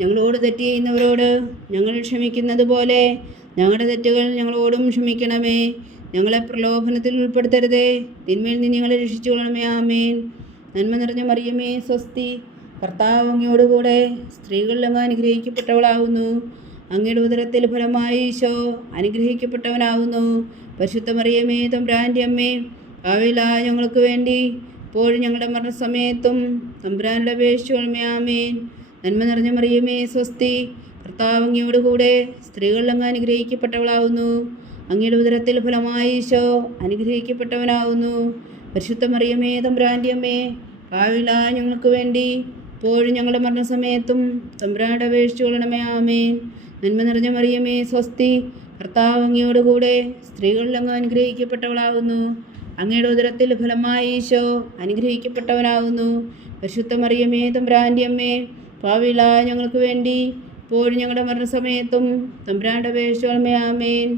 ഞങ്ങളോട് തെറ്റ് ചെയ്യുന്നവരോട് ഞങ്ങൾ ക്ഷമിക്കുന്നത് പോലെ ഞങ്ങളുടെ തെറ്റുകൾ ഞങ്ങളോടും ക്ഷമിക്കണമേ. ഞങ്ങളെ പ്രലോഭനത്തിൽ ഉൾപ്പെടുത്തരുതേ, തിന്മയിൽ നിന്ന് ഞങ്ങളെ രക്ഷിച്ചു കൊള്ളണമേ. ആമേൻ. നന്മ നിറഞ്ഞ മറിയമേ, സ്വസ്തി. കർത്താവ് അങ്ങയോടുകൂടെ സ്ത്രീകളിൽ അങ്ങ് അനുഗ്രഹിക്കപ്പെട്ടവളാകുന്നു. അങ്ങയുടെ ഉദരത്തിൽ ഫലമായി ഈശോ അനുഗ്രഹിക്കപ്പെട്ടവനാകുന്നു. പരിശുദ്ധ മറിയമേ, തമ്പുരാൻ്റെ അമ്മേ, പാപികളായ ഞങ്ങൾക്ക് വേണ്ടി ഇപ്പോഴും ഞങ്ങളുടെ മരണസമയത്തും തമ്പുരാനോട് അപേക്ഷിച്ചു കൊള്ളണമേ. ആമേൻ. നന്മ നിറഞ്ഞ മറിയമേ, സ്വസ്തി. കർത്താവ് അങ്ങയോടുകൂടെ സ്ത്രീകളിൽ അങ്ങ് അനുഗ്രഹിക്കപ്പെട്ടവളാകുന്നു. അങ്ങയുടെ ഉദരത്തിൽ ഫലമായി ഈശോ അനുഗ്രഹിക്കപ്പെട്ടവനാകുന്നു. പരിശുദ്ധ മറിയമേ, തമ്പുരാൻ്റെ അമ്മേ, പാപികളായ ഞങ്ങൾക്ക് വേണ്ടി ഇപ്പോഴും ഞങ്ങളുടെ മരണസമയത്തും തമ്പുരാനോട് അപേക്ഷിച്ചു കൊള്ളണമേ. ആമേൻ. നന്മ നിറഞ്ഞ മറിയമേ, സ്വസ്തി. കർത്താവ് അങ്ങയോടുകൂടെ സ്ത്രീകളിൽ അങ്ങ് അനുഗ്രഹിക്കപ്പെട്ടവളാകുന്നു. അങ്ങയുടെ ഉദരത്തിൽ ഫലമായി ഈശോ അനുഗ്രഹിക്കപ്പെട്ടവനാകുന്നു. പരിശുദ്ധ മറിയമേ, തമ്പുരാൻ്റെ അമ്മേ, പാപികളായ ഞങ്ങൾക്ക് വേണ്ടി ഇപ്പോഴും ഞങ്ങളുടെ മരണസമയത്തും തമ്പുരാനോട് അപേക്ഷിച്ചു കൊള്ളണമേ. ആമേൻ.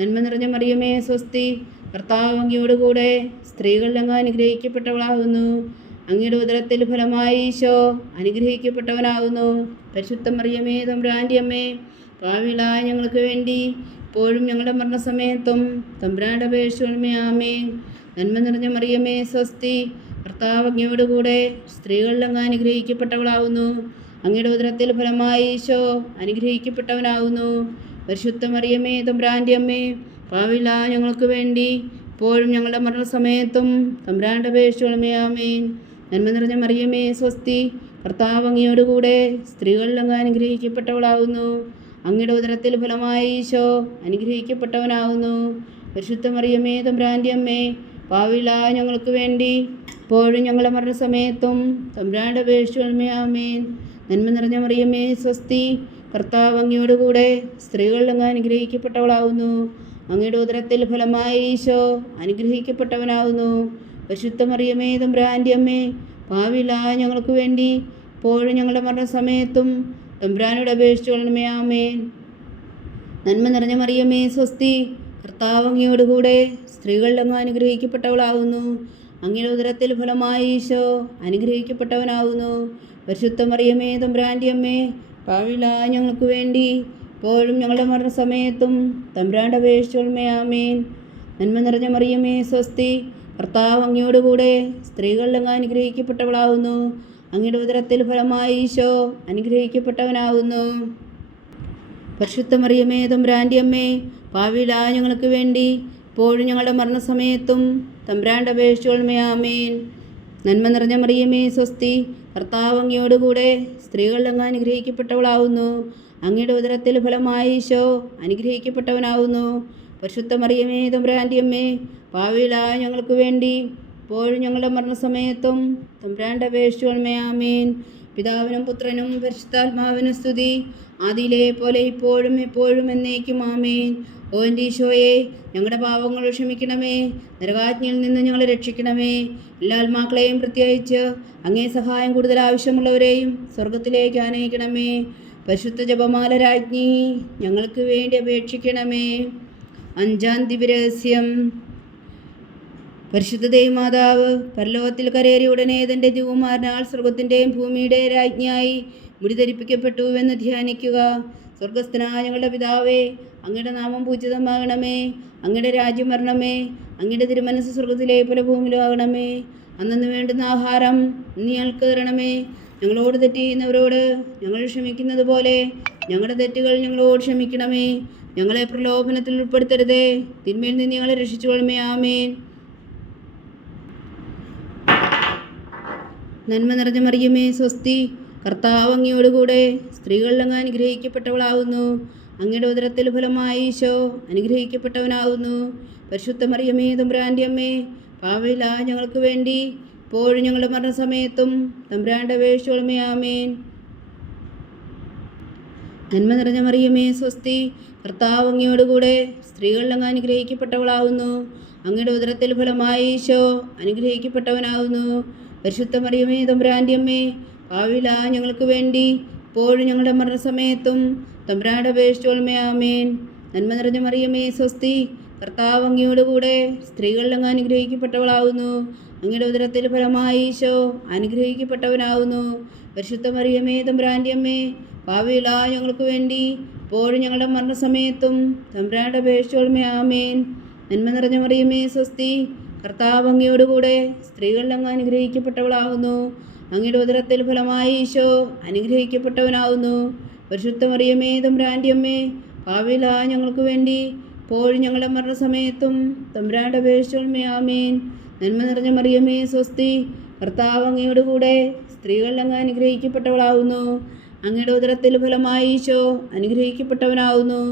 നന്മ നിറഞ്ഞ മറിയമേ, സ്വസ്തി. കർത്താവ് അങ്ങയോടുകൂടെ സ്ത്രീകളിൽ അങ്ങ് അനുഗ്രഹിക്കപ്പെട്ടവളാകുന്നു. അങ്ങയുടെ ഉദരത്തിൽ ഫലമായി ഈശോ അനുഗ്രഹിക്കപ്പെട്ടവനാകുന്നു. പരിശുദ്ധ മറിയമേ, തമ്പുരാൻ്റെ അമ്മേ, പാപികളായ ഞങ്ങൾക്ക് വേണ്ടി ഇപ്പോഴും ഞങ്ങളുടെ മരണസമയത്തും തമ്പുരാനോട് അപേക്ഷിച്ചു കൊള്ളണമേ. ആമേൻ. നന്മ നിറഞ്ഞ മറിയമേ, സ്വസ്തി. കർത്താവ് അങ്ങയോടുകൂടെ സ്ത്രീകളിൽ അങ്ങ് അനുഗ്രഹിക്കപ്പെട്ടവളാകുന്നു. അങ്ങയുടെ ഉദരത്തിൽ ഫലമായി ഈശോ അനുഗ്രഹിക്കപ്പെട്ടവനാകുന്നു. പരിശുദ്ധ മറിയമേ, തമ്പുരാൻ്റെ അമ്മേ, പാപികളായ ഞങ്ങൾക്ക് വേണ്ടി ഇപ്പോഴും ഞങ്ങളുടെ മരണസമയത്തും തമ്പുരാനോട് അപേക്ഷിച്ചു കൊള്ളണമേ. ആമേൻ. നന്മ നിറഞ്ഞ മറിയമേ, സ്വസ്തി. കർത്താവ് അങ്ങയോടുകൂടെ സ്ത്രീകളിൽ അങ്ങ് അനുഗ്രഹിക്കപ്പെട്ടവളാകുന്നു. അങ്ങയുടെ ഉദരത്തിൽ ഫലമായി ഈശോ അനുഗ്രഹിക്കപ്പെട്ടവനാകുന്നു. പരിശുദ്ധ മറിയമേ, തമ്പുരാൻ്റെ അമ്മേ, പാപികളായ ഞങ്ങൾക്ക് വേണ്ടി ഇപ്പോഴും ഞങ്ങളുടെ മരണസമയത്തും തമ്പുരാനോട് അപേക്ഷിച്ചു കൊള്ളണമേ. ആമേൻ. നന്മ നിറഞ്ഞ മറിയമേ, സ്വസ്തി. കർത്താവ് അങ്ങയോടുകൂടെ സ്ത്രീകളിൽ അങ്ങ് അനുഗ്രഹിക്കപ്പെട്ടവളാകുന്നു. അങ്ങയുടെ ഉദരത്തിൽ ഫലമായി ഈശോ അനുഗ്രഹിക്കപ്പെട്ടവനാകുന്നു. പരിശുദ്ധ മറിയമേ, തമ്പുരാൻ്റെ അമ്മേ, പാപികളായ ഞങ്ങൾക്ക് വേണ്ടി ഇപ്പോഴും ഞങ്ങളുടെ മരണസമയത്തും തമ്പുരാനോട് അപേക്ഷിച്ചു കൊള്ളണമേ. ആമേൻ. നന്മ നിറഞ്ഞ മറിയമേ, സ്വസ്തി. കർത്താവ് അങ്ങയോടുകൂടെ സ്ത്രീകളിൽ അങ്ങ് അനുഗ്രഹിക്കപ്പെട്ടവളാകുന്നു. അങ്ങയുടെ ഉദരത്തിൽ ഫലമായി ഈശോ അനുഗ്രഹിക്കപ്പെട്ടവനാകുന്നു. പരിശുദ്ധ മറിയമേ, തമ്പുരാൻ്റെ അമ്മേ, പാപികളായ ഞങ്ങൾക്ക് വേണ്ടി ഇപ്പോഴും ഞങ്ങളുടെ മരണസമയത്തും തമ്പുരാനോട് അപേക്ഷിച്ചു കൊള്ളണമേ. ആമേൻ. നന്മ നിറഞ്ഞ മറിയമേ, സ്വസ്തി. കർത്താവ് അങ്ങയോടുകൂടെ സ്ത്രീകളിൽ അങ്ങ് അനുഗ്രഹിക്കപ്പെട്ടവളാകുന്നു. അങ്ങയുടെ ഉദരത്തിൽ ഫലമായി ഈശോ അനുഗ്രഹിക്കപ്പെട്ടവനാകുന്നു. പരിശുദ്ധ മറിയമേ, തമ്പുരാൻ്റെ അമ്മേ, പാപികളായ ഞങ്ങൾക്ക് വേണ്ടി ഇപ്പോഴും ഞങ്ങളുടെ മരണസമയത്തും തമ്പുരാനോട് അപേക്ഷിച്ചു കൊള്ളണമേ. ആമേൻ. നന്മ നിറഞ്ഞ മറിയമേ, സ്വസ്തി. കർത്താവ് അങ്ങയോടുകൂടെ സ്ത്രീകളിൽ അങ്ങ് അനുഗ്രഹിക്കപ്പെട്ടവളാകുന്നു. അങ്ങയുടെ ഉദരത്തിൽ ഫലമായി ഈശോ അനുഗ്രഹിക്കപ്പെട്ടവനാകുന്നു. പരിശുദ്ധ മറിയമേ, തമ്പുരാൻ്റെ അമ്മേ, പാപികളായ ഞങ്ങൾക്ക് വേണ്ടി ഇപ്പോഴും ഞങ്ങളുടെ മരണസമയത്തും തമ്പുരാനോട് അപേക്ഷിച്ചു കൊള്ളണമേ. ആമേൻ. പിതാവിനും പുത്രനും പരിശുദ്ധാത്മാവിനും സ്തുതി, ആദിയിലെ പോലെ ഇപ്പോഴും എപ്പോഴും എന്നേക്കും. ആമേൻ. ഓ എൻ്റെ ഈശോയെ, ഞങ്ങളുടെ പാപങ്ങൾ ക്ഷമിക്കണമേ. നരകാജ്ഞയിൽ നിന്ന് ഞങ്ങളെ രക്ഷിക്കണമേ. എല്ലാ ആത്മാക്കളെയും പ്രത്യേകിച്ച് അങ്ങേ സഹായം കൂടുതൽ ആവശ്യമുള്ളവരെയും സ്വർഗത്തിലേക്ക് ആനയിക്കണമേ. പരിശുദ്ധ ജപമാല രാജ്ഞി, ഞങ്ങൾക്ക് വേണ്ടി അപേക്ഷിക്കണമേ. 5-ാം ദിവ്യരഹസ്യം. പരിശുദ്ധ ദൈവമാതാവ് പരലോകത്തിൽ കരേറി ഉടനെ തൻ്റെ ദിവകുമാരനാൽ സ്വർഗത്തിൻ്റെയും ഭൂമിയുടെയും രാജ്ഞിയായി മുടിധരിപ്പിക്കപ്പെട്ടുവെന്ന് ധ്യാനിക്കുക. സ്വർഗസ്ഥനായ ഞങ്ങളുടെ പിതാവേ, അങ്ങയുടെ നാമം പൂജിതമാകണമേ. അങ്ങയുടെ രാജ്യം വരണമേ. അങ്ങയുടെ തിരുമനസ്സ് സ്വർഗത്തിലെ പോലെ ഭൂമിയിലും ആകണമേ. അന്നന്ന് വേണ്ടുന്ന ആഹാരം ഇനി ഞങ്ങൾക്ക് തരണമേ. ഞങ്ങളോട് തെറ്റ് ചെയ്യുന്നവരോട് ഞങ്ങൾ ക്ഷമിക്കുന്നത് പോലെ ഞങ്ങളുടെ തെറ്റുകൾ ഞങ്ങളോട് ക്ഷമിക്കണമേ. ഞങ്ങളെ പ്രലോഭനത്തിൽ ഉൾപ്പെടുത്തരുതേ, തിന്മയിൽ നിന്ന് ഞങ്ങളെ രക്ഷിച്ചു കൊള്ളണമേ. ആമേൻ. നന്മ നിറഞ്ഞ മറിയമേ, സ്വസ്തി. കർത്താവ് അങ്ങയോടുകൂടെ സ്ത്രീകളിൽ അങ്ങ് അനുഗ്രഹിക്കപ്പെട്ടവളാകുന്നു. അങ്ങയുടെ ഉദരത്തിൽ ഫലമായി ഈശോ അനുഗ്രഹിക്കപ്പെട്ടവനാകുന്നു. പരിശുദ്ധ മറിയമേ, തമ്പുരാൻ്റെ അമ്മേ, പാവില ഞങ്ങൾക്ക് വേണ്ടി ഇപ്പോഴും ഞങ്ങളുടെ മരണസമയത്തും തമ്പുരാന്റെ അപേക്ഷിച്ചോളമേ. ആമേൻ. നന്മ നിറഞ്ഞ മറിയമേ സ്വസ്തി, കർത്താവ് അങ്ങയോടുകൂടെ സ്ത്രീകളിൽ അങ്ങ് അനുഗ്രഹിക്കപ്പെട്ടവളാവുന്നു. അങ്ങയുടെ ഉദരത്തിൽ ഫലമായി ഈശോ അനുഗ്രഹിക്കപ്പെട്ടവനാവുന്നു. പരിശുദ്ധ മറിയമേ തമ്പുരാന്റെ അമ്മേ, പാവില ഞങ്ങൾക്ക് വേണ്ടി ഇപ്പോഴും ഞങ്ങളുടെ മരണസമയത്തും തമ്പുരാന്റെ അപേക്ഷിച്ചോളമേ. ആമേൻ. നന്മ നിറഞ്ഞ മറിയമേ സ്വസ്തി, കർത്താവ് അങ്ങയോടുകൂടെ സ്ത്രീകളിൽ അങ്ങ് അനുഗ്രഹിക്കപ്പെട്ടവളാവുന്നു. അങ്ങയുടെ ഉദരത്തിൽ ഫലമായി ഈശോ അനുഗ്രഹിക്കപ്പെട്ടവനാവുന്നു. പരിശുദ്ധ മറിയമേ തമ്പുരാന്റെ അമ്മേ, പാവില ഞങ്ങൾക്ക് വേണ്ടി ഇപ്പോഴും ഞങ്ങളുടെ മരണസമയത്തും തമ്പുരാന്റെ അപേക്ഷിച്ചോളമേ. ആമേൻ. നന്മ നിറഞ്ഞ മറിയമേ സ്വസ്തി, കർത്താവ് അങ്ങയോടുകൂടെ സ്ത്രീകളിൽ അങ്ങ് അനുഗ്രഹിക്കപ്പെട്ടവളാവുന്നു. അങ്ങയുടെ ഉദരത്തിൽ ഫലമായി ഈശോ അനുഗ്രഹിക്കപ്പെട്ടവനാവുന്നു. പരിശുദ്ധ മറിയമേ തമ്പുരാന്റെ അമ്മേ, പാവില ഞങ്ങൾക്ക് വേണ്ടി ഇപ്പോഴും ഞങ്ങളുടെ മരണസമയത്തും തമ്പുരാന്റെ അപേക്ഷിച്ചോളമേ. ആമേൻ. നന്മ നിറഞ്ഞ മറിയമേ സ്വസ്തി, കർത്താവ് അങ്ങയോടുകൂടെ സ്ത്രീകളിൽ അങ്ങ് അനുഗ്രഹിക്കപ്പെട്ടവളാവുന്നു. അങ്ങയുടെ ഉദരത്തിൽ ഫലമായി ഈശോ അനുഗ്രഹിക്കപ്പെട്ടവനാവുന്നു.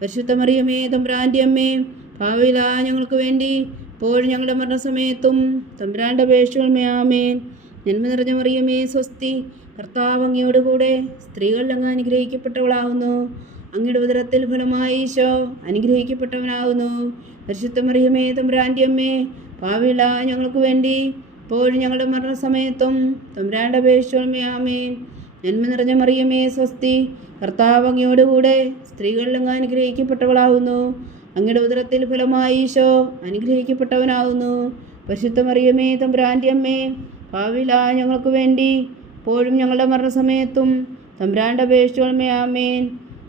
പരിശുദ്ധ മറിയമേ തമ്പുരാന്റെ അമ്മേ, പാവില ഞങ്ങൾക്ക് വേണ്ടി ഇപ്പോഴും ഞങ്ങളുടെ മരണസമയത്തും തമ്പുരാന്റെ അപേക്ഷിച്ചോളമേ. ആമേൻ. നന്മ നിറഞ്ഞ മറിയമേ സ്വസ്തി, കർത്താവ് അങ്ങയോടുകൂടെ സ്ത്രീകളിൽ അങ്ങ് അനുഗ്രഹിക്കപ്പെട്ടവളാവുന്നു. അങ്ങയുടെ ഉദരത്തിൽ ഫലമായി ഈശോ അനുഗ്രഹിക്കപ്പെട്ടവനാവുന്നു. പരിശുദ്ധ മറിയമേ തമ്പുരാന്റെ അമ്മേ, പാവില ഞങ്ങൾക്ക് വേണ്ടി ഇപ്പോഴും ഞങ്ങളുടെ മരണസമയത്തും തമ്പുരാന്റെ അപേക്ഷിച്ചോളമേ. ആമേൻ. നന്മ നിറഞ്ഞ മറിയമേ സ്വസ്തി, കർത്താവ് അങ്ങയോടുകൂടെ സ്ത്രീകളിൽ അങ്ങ് അനുഗ്രഹിക്കപ്പെട്ടവളാവുന്നു. അങ്ങയുടെ ഉദരത്തിൽ ഫലമായി ഈശോ അനുഗ്രഹിക്കപ്പെട്ടവനാവുന്നു. പരിശുദ്ധ മറിയമേ തമ്പുരാന്റെ അമ്മേ, പാവില ഞങ്ങൾക്ക് വേണ്ടി ഇപ്പോഴും ഞങ്ങളുടെ മരണസമയത്തും തമ്പുരാന്റെ അപേക്ഷിച്ചോളമേ. ആമേൻ.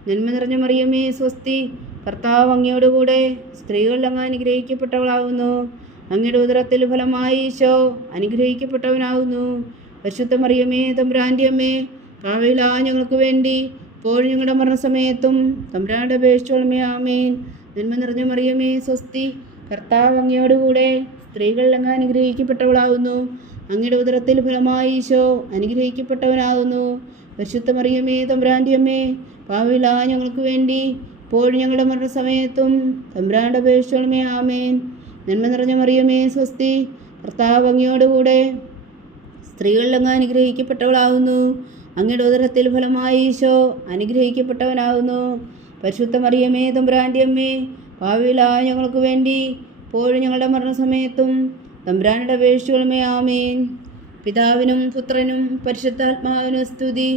നന്മ നിറഞ്ഞ മറിയമേ സ്വസ്തി, കർത്താവ് അങ്ങയോടുകൂടെ സ്ത്രീകളിൽ അങ്ങ് അനുഗ്രഹിക്കപ്പെട്ടവളാവുന്നു. അങ്ങയുടെ ഉദരത്തിൽ ഫലമായി ഈശോ അനുഗ്രഹിക്കപ്പെട്ടവനാവുന്നു. പരിശുദ്ധ മറിയമേ തമ്പുരാന്റെ അമ്മേ, പാവില ഞങ്ങൾക്ക് വേണ്ടി ഇപ്പോഴും ഞങ്ങളുടെ മരണസമയത്തും തമ്പുരാന്റെ അപേക്ഷിച്ചോളമേ. ആമേൻ. നന്മ നിറഞ്ഞ മറിയമേ സ്വസ്തി, കർത്താവ് അങ്ങയോടുകൂടെ സ്ത്രീകളിൽ അങ്ങ് അനുഗ്രഹിക്കപ്പെട്ടവളാവുന്നു. അങ്ങയുടെ ഉദരത്തിൽ ഫലമായി ഈശോ അനുഗ്രഹിക്കപ്പെട്ടവനാവുന്നു. പരിശുദ്ധ മറിയമേ തമ്പുരാന്റെ അമ്മേ, പാവില ഞങ്ങൾക്ക് വേണ്ടി ഇപ്പോഴും ഞങ്ങളുടെ മരണസമയത്തും തമ്പുരാന്റെ അപേക്ഷിച്ചോളമേ. ആമേൻ. നന്മ നിറഞ്ഞ മറിയമേ സ്വസ്തി, കർത്താവ് അങ്ങയോടുകൂടെ സ്ത്രീകളിൽ അങ്ങ് അനുഗ്രഹിക്കപ്പെട്ടവളാവുന്നു. അങ്ങയുടെ ഉദരത്തിൽ ഫലമായി ഈശോ അനുഗ്രഹിക്കപ്പെട്ടവനാവുന്നു. പരിശുദ്ധ മറിയമേ തമ്പുരാന്റെ അമ്മേ, പാവില ഞങ്ങൾക്ക് വേണ്ടി ഇപ്പോഴും ഞങ്ങളുടെ മരണസമയത്തും തമ്പുരാനുടെ അപേക്ഷിച്ചോളമേ. ആമേൻ. പിതാവിനും പുത്രനും പരിശുദ്ധാത്മാവിനും സ്തുതി,